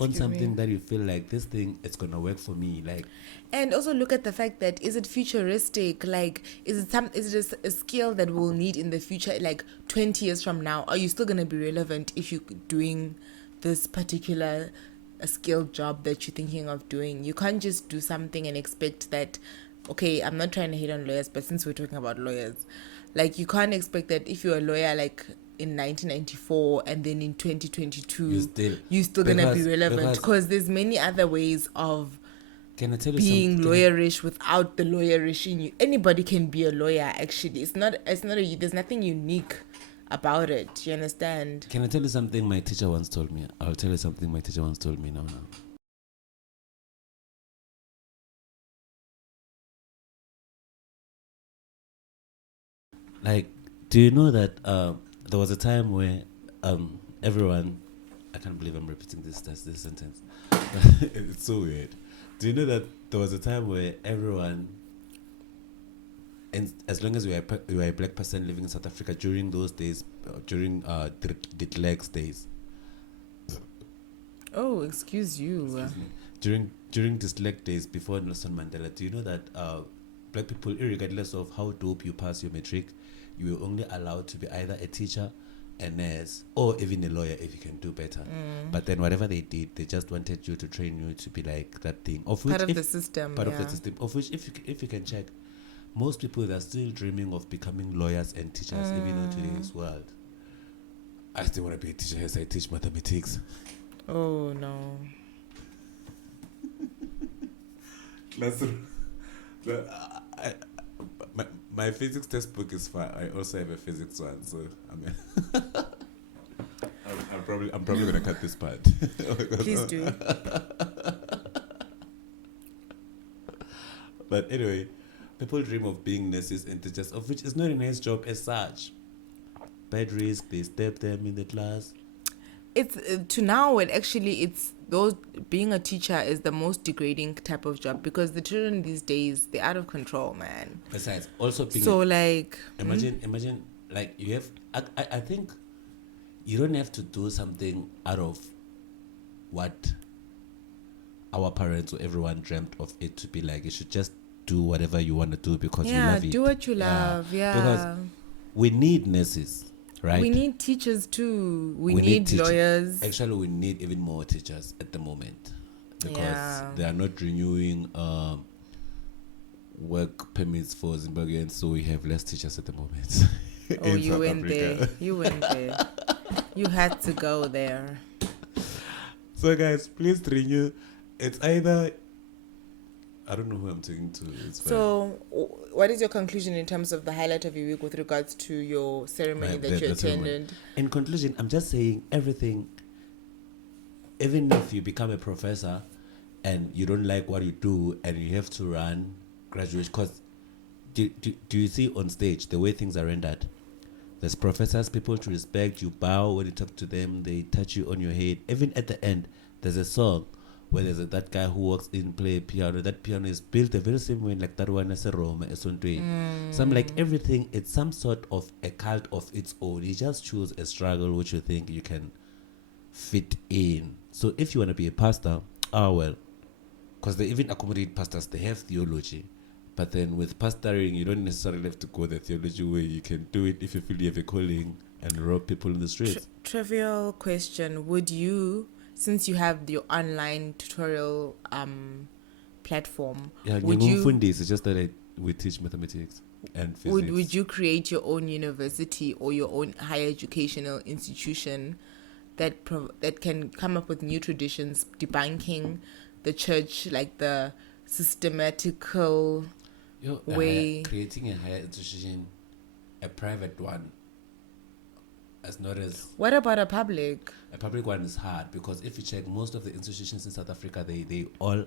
on something me. that you feel like this thing is gonna work for me. Like, and also look at the fact that is it futuristic? Like, is it a skill that we'll need in the future? Like 20 years from now, are you still gonna be relevant if you're doing this particular a skilled job that you're thinking of doing? You can't just do something and expect that. Okay, I'm not trying to hate on lawyers, but since we're talking about lawyers, like, you can't expect that if you're a lawyer like in 1994 and then in 2022 you're still gonna be relevant, because there's many other ways of can I tell you being lawyerish without the lawyerish in you. Anybody can be a lawyer, actually. It's not there's nothing unique about it. You understand? Can I tell you something my teacher once told me? I'll tell you something my teacher once told me now. Like, do you know that there was a time where everyone, I can't believe I'm repeating this sentence. It's so weird. Do you know that there was a time where everyone, and as long as you are a black person living in South Africa during those days, during the Legs days. Oh, excuse you. During these Leg days before Nelson Mandela, do you know that black people, regardless of how dope you pass your matric, you were only allowed to be either a teacher, a nurse, or even a lawyer if you can do better. But then whatever they did, they just wanted you to train you to be like that thing. Of which, part of the system. Of which, if you can check, most people are still dreaming of becoming lawyers and teachers, even in today's world. I still want to be a teacher as I teach mathematics. Oh no. My physics textbook is fine. I also have a physics one, so I mean, I'm probably gonna cut this part. Please do. But anyway, people dream of being nurses and teachers, of which is not a nice job as such. Bad risk. They step them in the class. It's to now it actually it's those being a teacher is the most degrading type of job, because the children these days, they're out of control, man. Besides, also being imagine like you have I think you don't have to do something out of what our parents or everyone dreamt of it to be like. You should just do whatever you want to do because you love it. Do what you love. Because we need nurses. Right. We need teachers too. We need lawyers. Actually, we need even more teachers at the moment, because they are not renewing work permits for Zimbabweans, so we have less teachers at the moment. Oh, you went there. You went there. You had to go there. So, guys, please renew. It's either, I don't know who I'm talking to. So, what is your conclusion in terms of the highlight of your week with regards to your ceremony that you attended? In conclusion, I'm just saying everything, even if you become a professor and you don't like what you do and you have to run graduation, because do you see on stage the way things are rendered? There's professors, people to respect, you bow when you talk to them, they touch you on your head. Even at the end, there's a song where there's that guy who walks in, play piano. That piano is built the very same way like that one as a Roma, as on So I'm like, everything, it's some sort of a cult of its own. You just choose a struggle which you think you can fit in. So if you want to be a pastor, well, because they even accommodate pastors, they have theology. But then with pastoring, you don't necessarily have to go the theology way. You can do it if you feel you have a calling and rob people in the streets. Trivial question. Would you, since you have your online tutorial platform, would you... It's just that we teach mathematics and physics. Would you create your own university or your own higher educational institution that can come up with new traditions, debunking the church, like the systematical way... Creating a higher institution, a private one, as not as What about a public? a public one is hard because if you check most of the institutions in South Africa, they all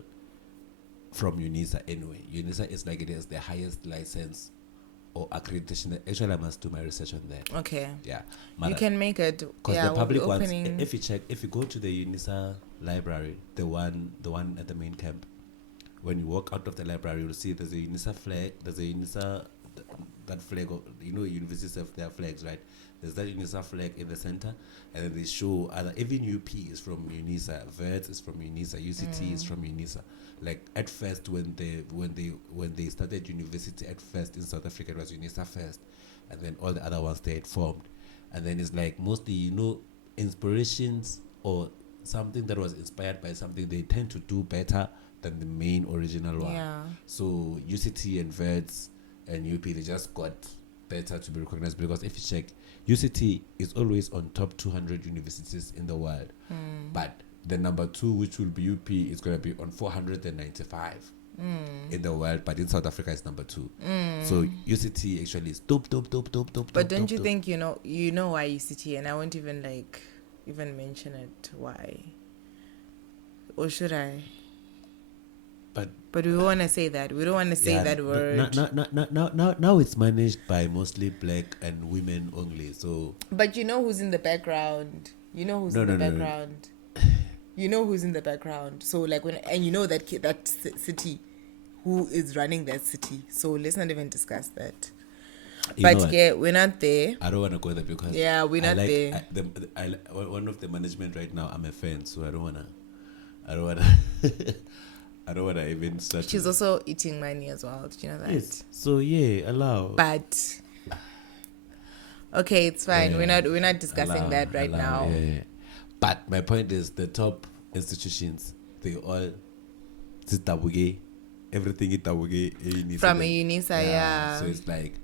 from UNISA anyway. UNISA is like it is the highest license or accreditation. Actually, I must do my research on that. Okay. Yeah, You can make it. because Yeah, the public we'll be ones. opening. If you go to the UNISA library, the one at the main camp, when you walk out of the library, you'll see there's a UNISA flag. There's a UNISA that flag. Universities have their flags, right? There's that UNISA flag in the center, and then they show other. Even UP is from UNISA, VERT is from UNISA, UCT is from UNISA. Like at first, when they started university at first in South Africa, it was UNISA first, and then all the other ones they had formed, and then it's like mostly inspirations or something that was inspired by something, they tend to do better than the main original one. Yeah. So UCT and VETS and UP, they just got better to be recognized because if you check, UCT is always on top 200 universities in the world, but the number 2, which will be UP, is going to be on 495 in the world, but in South Africa it's number 2. So UCT actually is dope. But don't you think you know why UCT? And I won't even mention it. Why? Or should I? But we don't want to say that. We don't want to say that word. Now it's managed by mostly black and women only. So. But you know who's in the background. You know who's in the background. You know who's in the background. So like and you know that city, who is running that city. So let's not even discuss that. But yeah, we're not there. I don't want to go there because we're not there. One of the management right now, I'm a fan, so I don't wanna I don't wanna even start. She's also eating money as well. Did you know that? Yes. So yeah, allow. But okay, it's fine. Yeah, we're not discussing that right now. Yeah. But my point is the top institutions, they all everything is Tabuge from a UNISA, yeah. So it's like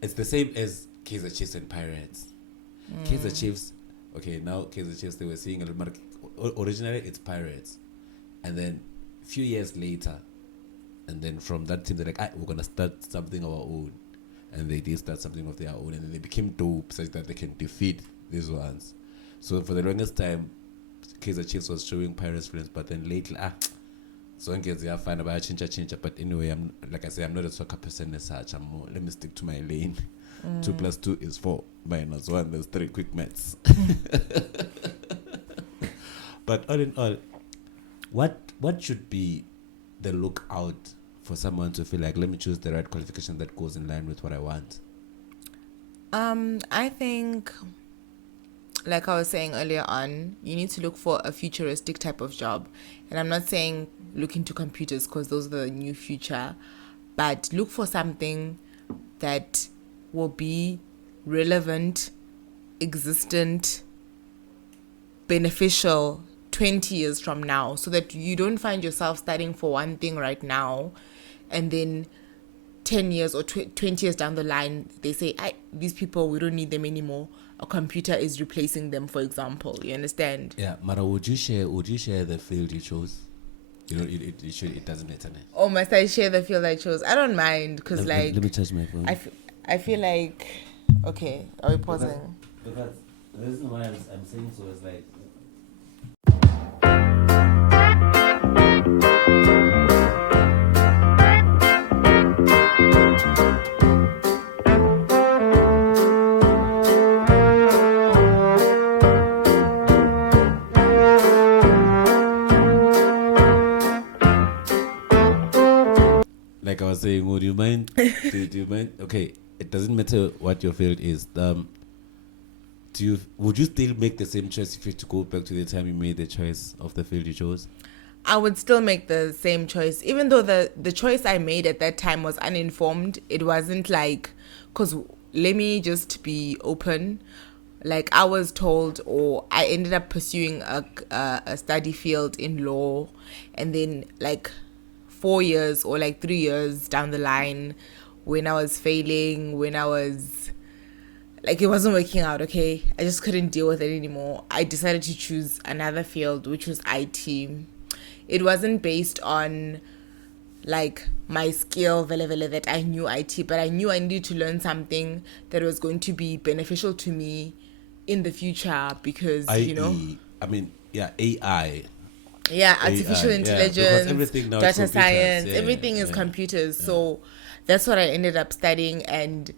it's the same as Kaizer Chiefs and Pirates. Kaizer Chiefs, okay, now Kaizer Chiefs, they were seeing originally it's Pirates, and then a few years later, and then from that team they're like, we're gonna start something of our own, and they did start something of their own, and then they became dope such that they can defeat these ones. So for the longest time, Kaizer Chiefs was showing Pirates friends, but then lately, so they are fine about change. But anyway, I'm not a soccer person as such. I'm more, let me stick to my lane. 2 + 2 is 4 - 1. There's 3 quick maths. But all in all, what should be the lookout for someone to feel like, let me choose the right qualification that goes in line with what I want? I think, like I was saying earlier on, you need to look for a futuristic type of job. And I'm not saying look into computers because those are the new future, but look for something that will be relevant, existent, beneficial 20 years from now, so that you don't find yourself studying for one thing right now and then 10 years or 20 years down the line, they say, these people, we don't need them anymore. A computer is replacing them, for example. You understand? Yeah, Mara, would you share the field you chose? It doesn't matter. Oh, must I share the field I chose? I don't mind, because let me touch my phone. I feel like, okay, are we pausing? Because the reason why I'm saying so is like, like I was saying, would you mind? do you mind? Okay, it doesn't matter what your field is. Would you still make the same choice if you had to go back to the time you made the choice of the field you chose? I would still make the same choice, even though the choice I made at that time was uninformed. It wasn't like, because let me just be open. Like, I was told, or I ended up pursuing a study field in law, and then like 4 years or like 3 years down the line, when I was failing, when I was like, it wasn't working out, okay? I just couldn't deal with it anymore. I decided to choose another field, which was IT. It wasn't based on like my skill, that I knew IT, but I knew I needed to learn something that was going to be beneficial to me in the future because I.e., I mean, yeah, AI. Yeah, artificial AI, intelligence, because everything now is data computers. science, Yeah, everything is yeah. computers. So that's what I ended up studying, and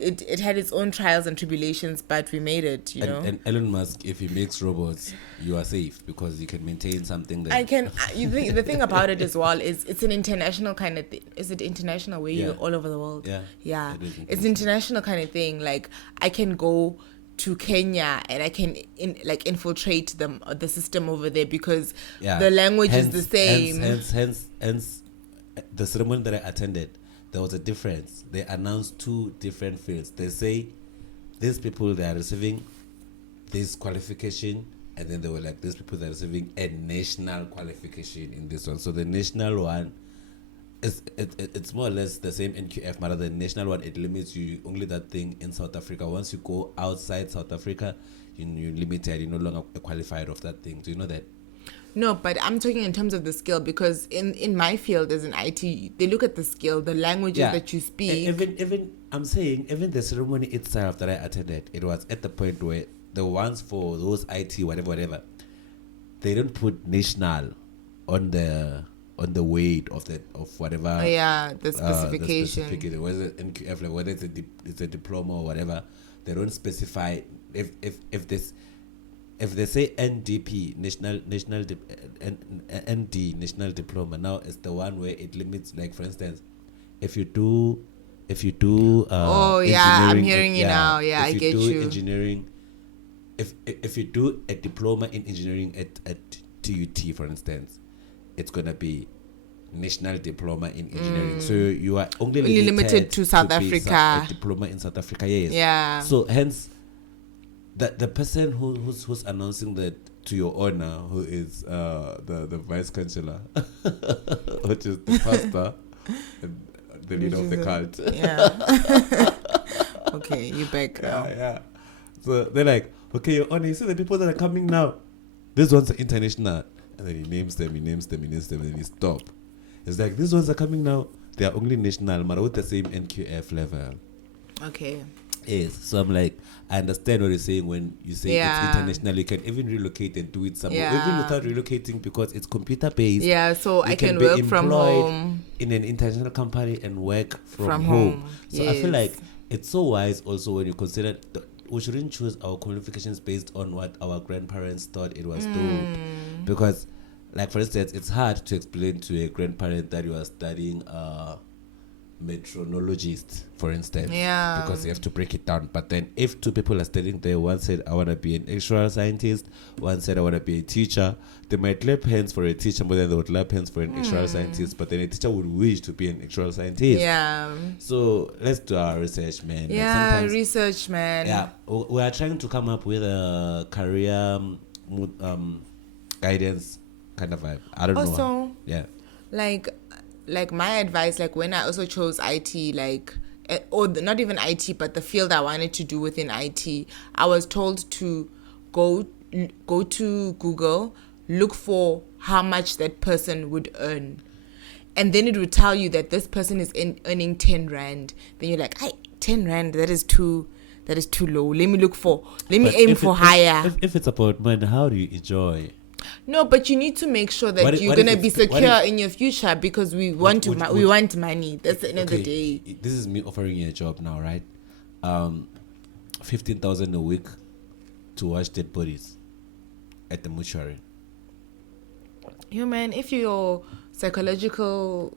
it had its own trials and tribulations, but we made it, And Elon Musk, if he makes robots, you are safe because you can maintain something that I can. You think the thing about it as well is it's an international kind of thing. Is it international where you're Yeah. all over the world? Yeah, Yeah. it is It's international kind of thing. Like I can go to Kenya and I can infiltrate the system over there because the language is the same. Hence, the ceremony that I attended, there was a difference. They announced two different fields. They say these people, they are receiving this qualification, and then they were like, these people that are receiving a national qualification in this one. So the national one is it's more or less the same NQF, but the national one, it limits you only that thing in South Africa. Once you go outside South Africa, you're limited. You're no longer qualified of that thing. Do you know that? No, but I'm talking in terms of the skill because in my field as an IT, they look at the skill, the languages that you speak. Even I'm saying even the ceremony itself that I attended, it was at the point where the ones for those IT whatever, they don't put national on the weight of whatever. The specification. Whether it's NQF, like whether it's a diploma or whatever, they don't specify if they say NDP ND national diploma. Now it's the one where it limits, like for instance, if you do I'm hearing you now. Yeah, I get you. Engineering, if you do a diploma in engineering at TUT, for instance, it's gonna be national diploma in engineering. So you are only limited to South Africa. A diploma in South Africa, yes. Yeah. So hence, the person who's announcing that to your honor, who is the vice chancellor, which is the pastor, and the leader of the cult. Yeah. Okay, you back now. Yeah. So they're like, okay, your honor, you see the people that are coming now. These ones are international, and then he names them, and then he stop. It's like these ones are coming now. They are only national, but with the same NQF level. Okay. Yes. So I'm like, I understand what you're saying when you say it's international. You can even relocate and do it somewhere. Even without relocating, because it's computer based. Yeah, so I can work from home in an international company and work from home. So I feel like it's so wise also when you consider we shouldn't choose our qualifications based on what our grandparents thought it was dope. Because, like for instance, it's hard to explain to a grandparent that you are studying metronologist, for instance, because you have to break it down. But then if two people are studying there, one said I want to be an actuarial scientist, one said I want to be a teacher, they might clap hands for a teacher more than they would clap hands for an actuarial scientist, but then a teacher would wish to be an actuarial scientist. So let's do our research, man. Research, man. Yeah, we are trying to come up with a career guidance kind of vibe. I don't know. Also, yeah, like my advice, like when I also chose IT, not even IT, but the field I wanted to do within IT, I was told to go to Google, look for how much that person would earn, and then it would tell you that this person is earning 10 rand. Then you're like, 10 rand, that is too low. Let me aim for higher. If it's about money, how do you enjoy? No, but you need to make sure that you're gonna be secure in your future, because we want money. That's the end of the day. This is me offering you a job now, right? 15,000 a week to watch dead bodies at the mortuary. Man, if your psychological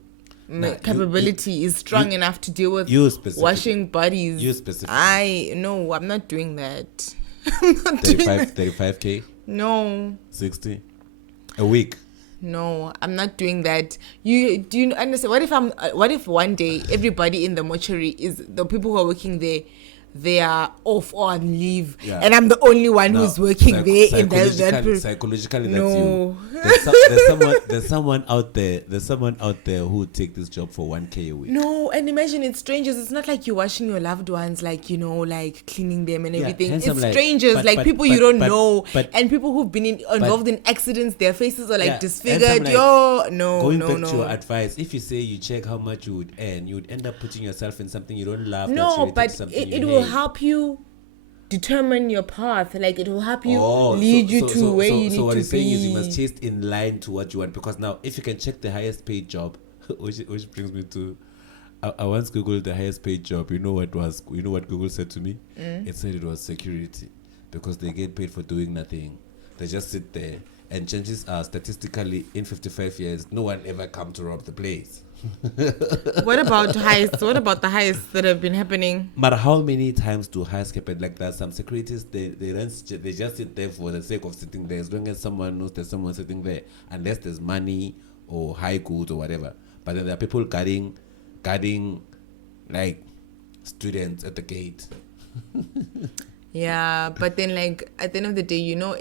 capability is strong enough to deal with washing bodies, I'm not doing that. 35K. No. 60 a week. No, I'm not doing that. Do you understand? What if one day everybody in the mortuary is the people who are working there, they are off or on leave, and I'm the only one who's working there in that psychologically, no. That's you. There's someone out there who would take this job for 1K a week. No, and imagine it's strangers. It's not like you're washing your loved ones, like cleaning them and everything. It's strangers, people you don't know, and people who've been involved in accidents. Their faces are disfigured. Going back to your advice, if you say you check how much you would earn, you would end up putting yourself in something you don't love. No, but it will help you determine your path. Like it will help you lead you to where you need to be. So what he's saying is you must chase in line to what you want. Because now, if you can check the highest paid job, which brings me to, I once googled the highest paid job. You know what Google said to me? It said it was security, because they get paid for doing nothing. They just sit there, and chances are statistically in 55 years, no one ever come to rob the place. What about heists? What about the heists that have been happening? But how many times do heists happen? Like that, some securities they just sit there for the sake of sitting there. As long as someone knows there's someone sitting there, unless there's money or high goods or whatever. But then there are people guarding like students at the gate. Yeah, but then like at the end of the day, you know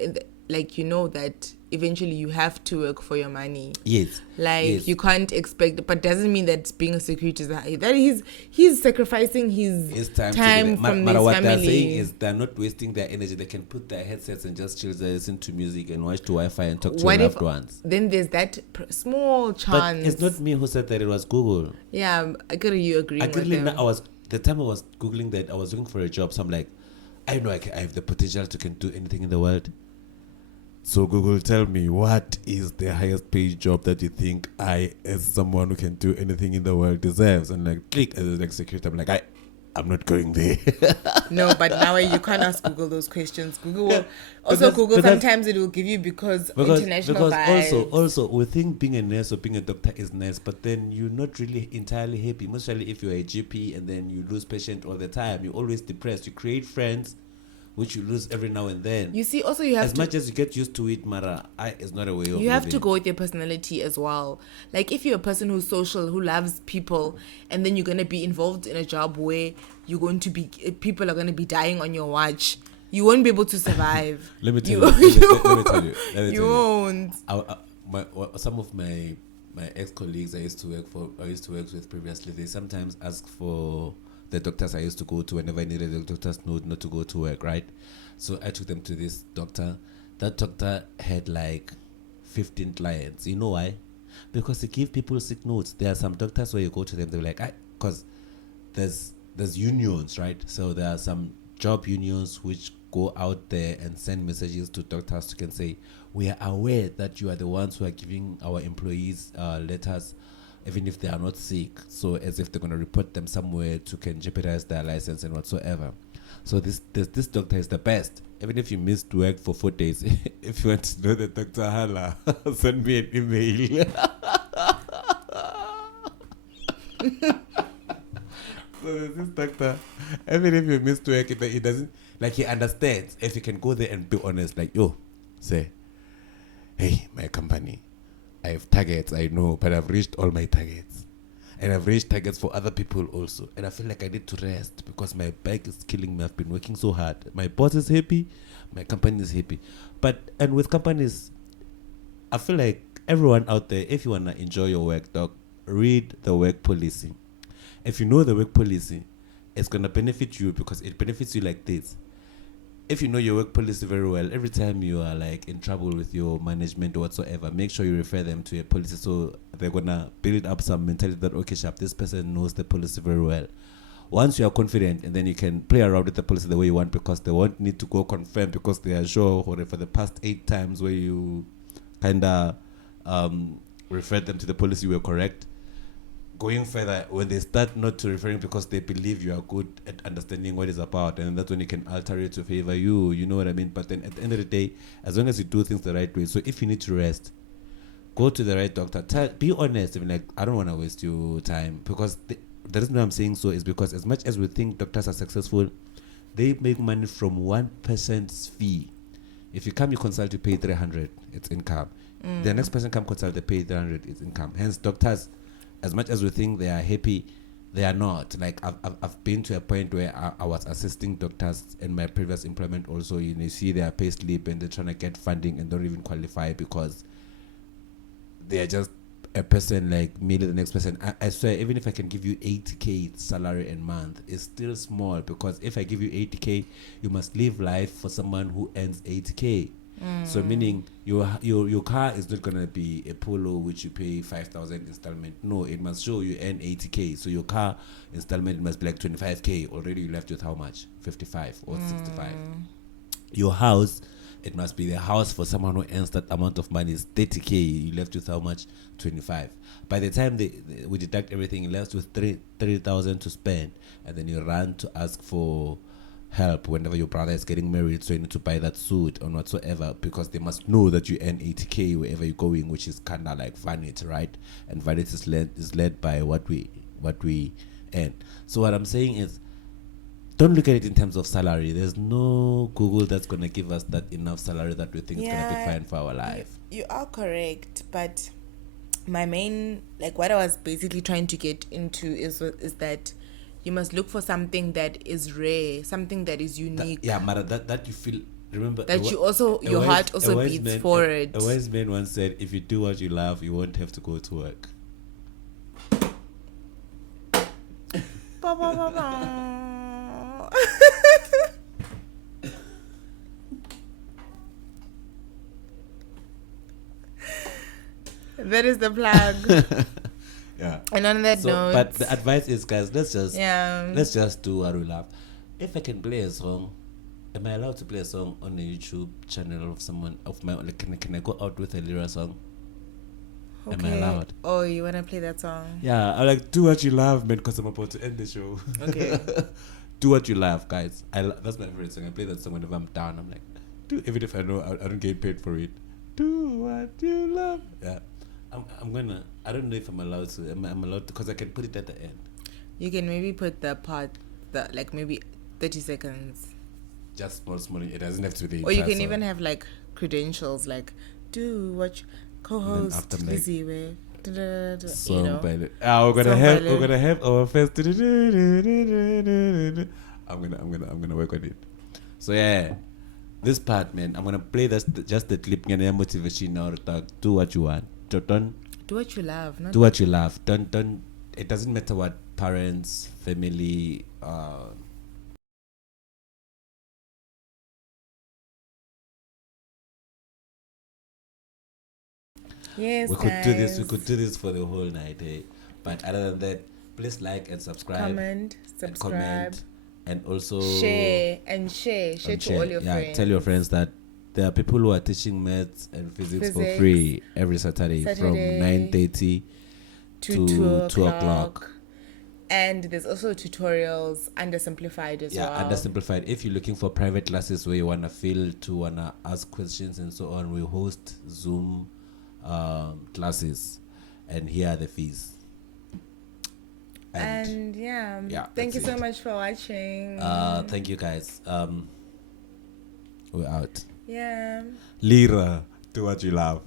that eventually you have to work for your money. Yes. Like yes. you can't expect, but doesn't mean that being a security is that he's sacrificing his time from his what family. they're saying is they're not wasting their energy. They can put their headsets and just chill there, listen to music and watch to Wi-Fi and talk to their loved ones. Then there's that small chance. But it's not me who said that, it was Google. Yeah, I get you agreeing with them. The time I was Googling that, I was looking for a job. So I'm like, I know I have the potential to can do anything in the world. So Google, tell me, what is the highest paid job that you think I, as someone who can do anything in the world, deserves? And like click as like security. I'm like, I'm not going there. No, but now you can't ask Google those questions. Google will, also Google sometimes it will give you because international vibes. Also we think being a nurse or being a doctor is nice, but then you're not really entirely happy. Mostly if you're a GP and then you lose patient all the time, you're always depressed. You create friends, which you lose every now and then. You see, also you have as much as you get used to it, Mara, it's not a way of you have living. to go with your personality as well. Like if you're a person who's social, who loves people, and then you're going to be involved in a job where you're going to be, people are going to be dying on your watch, you won't be able to survive. Let me tell you. You won't. Some of my ex-colleagues I used to work with previously, they sometimes ask for the doctors I used to go to whenever I needed the doctor's note not to go to work, right? So I took them to this doctor. That doctor had like 15 clients. You know why? Because they give people sick notes. There are some doctors where you go to them, they're like, because there's unions, right? So there are some job unions which go out there and send messages to doctors to can say, we are aware that you are the ones who are giving our employees letters even if they are not sick, so as if they're going to report them somewhere to can jeopardize their license and whatsoever. So this doctor is the best. Even if you missed work for 4 days, if you want to know the Dr. Hala, send me an email. So there's this doctor, even if you missed work, he doesn't, like, he understands. If you can go there and be honest, like, yo, say, hey, my company, I have targets, I know, but I've reached all my targets. And I've reached targets for other people also. And I feel like I need to rest because my back is killing me. I've been working so hard. My boss is happy. My company is happy. And with companies, I feel like everyone out there, if you want to enjoy your work, dog, read the work policy. If you know the work policy, it's going to benefit you because it benefits you like this. If you know your work policy very well, every time you are like in trouble with your management or whatsoever, make sure you refer them to a policy, so they're gonna build up some mentality that, okay, sharp, this person knows the policy very well. Once you are confident, and then you can play around with the policy the way you want, because they won't need to go confirm because they are sure for the past 8 times where you kinda referred them to the policy were correct. Going further, when they start not to referring because they believe you are good at understanding what it's about, and that's when you can alter it to favor you, you know what I mean? But then at the end of the day, as long as you do things the right way, so if you need to rest, go to the right doctor. Be honest. I mean, like, I don't want to waste your time, because the reason why I'm saying so is because as much as we think doctors are successful, they make money from 1% fee. If you come, you consult, you pay 300, it's income. The next person come consult, they pay 300, it's income. Hence, doctors, as much as we think they are happy, they are not. Like, I've been to a point where I was assisting doctors in my previous employment also. You see their pay slip and they're trying to get funding and don't even qualify because they are just a person like me, the next person. I swear, even if I can give you 80K salary a month, it's still small, because if I give you 80K, you must live life for someone who earns 80K. So meaning your car is not gonna be a Polo which you pay 5,000 installment. No, it must show you earn 80k. So your car installment must be like 25k. Already you left with how much? 55 or 65. Your house, it must be the house for someone who earns that amount of money is 30k. You left with how much? 25. By the time we deduct everything, you left with 3,000 to spend, and then you run to ask for help whenever your brother is getting married, so you need to buy that suit or whatsoever, because they must know that you earn 80k wherever you're going, which is kind of like vanity, right? And vanity is led by what we earn. So what I'm saying is, don't look at it in terms of salary. There's no Google that's gonna give us that enough salary that we think is gonna be fine for our life. You are correct, but my main, like, what I was basically trying to get into is that you must look for something that is rare, something that is unique. Mara, that you feel. Remember that your heart also beats for it. A wise man once said, "If you do what you love, you won't have to go to work." Ba, ba, ba, ba. That is the plug. Yeah. And on that note, but the advice is, guys, let's just do what we love. If I can play a song, am I allowed to play a song on a YouTube channel of someone of my? Like, can I go out with a lyric song? Okay. Am I allowed? Oh, you wanna play that song? Yeah, I like do what you love, man, because I'm about to end the show. Okay. Do what you love, guys. That's my favorite song. I play that song whenever I'm down. I'm like, even if I know I don't get paid for it. Do what you love. Yeah. I'm gonna. I don't know if I'm allowed to. I'm allowed to, because I can put it at the end. You can maybe put the part, like maybe 30 seconds. Just small. It doesn't have to be. Or you can even have like credentials, like do what co-host Lizzie with. Song, you know? We're gonna have our first. I'm gonna work on it. So yeah, this part, man, I'm gonna play just the clip. Motivation now. Do what you want. Don't do what you love. Do what you love. Don't. It doesn't matter what parents, family. Yes, we could do this. We could do this for the whole night, eh? But other than that, please like and subscribe. Comment, and also share to all your friends. Tell your friends that there are people who are teaching maths and physics for free every Saturday from 9:30 to 2 o'clock. And there's also tutorials under Simplified as well. Yeah, under Simplified. If you're looking for private classes where you wanna ask questions and so on, we host Zoom classes, and here are the fees. And thank you so much for watching. Thank you, guys. We're out. Yeah. Lira, do what you love.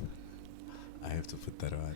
I have to put that on.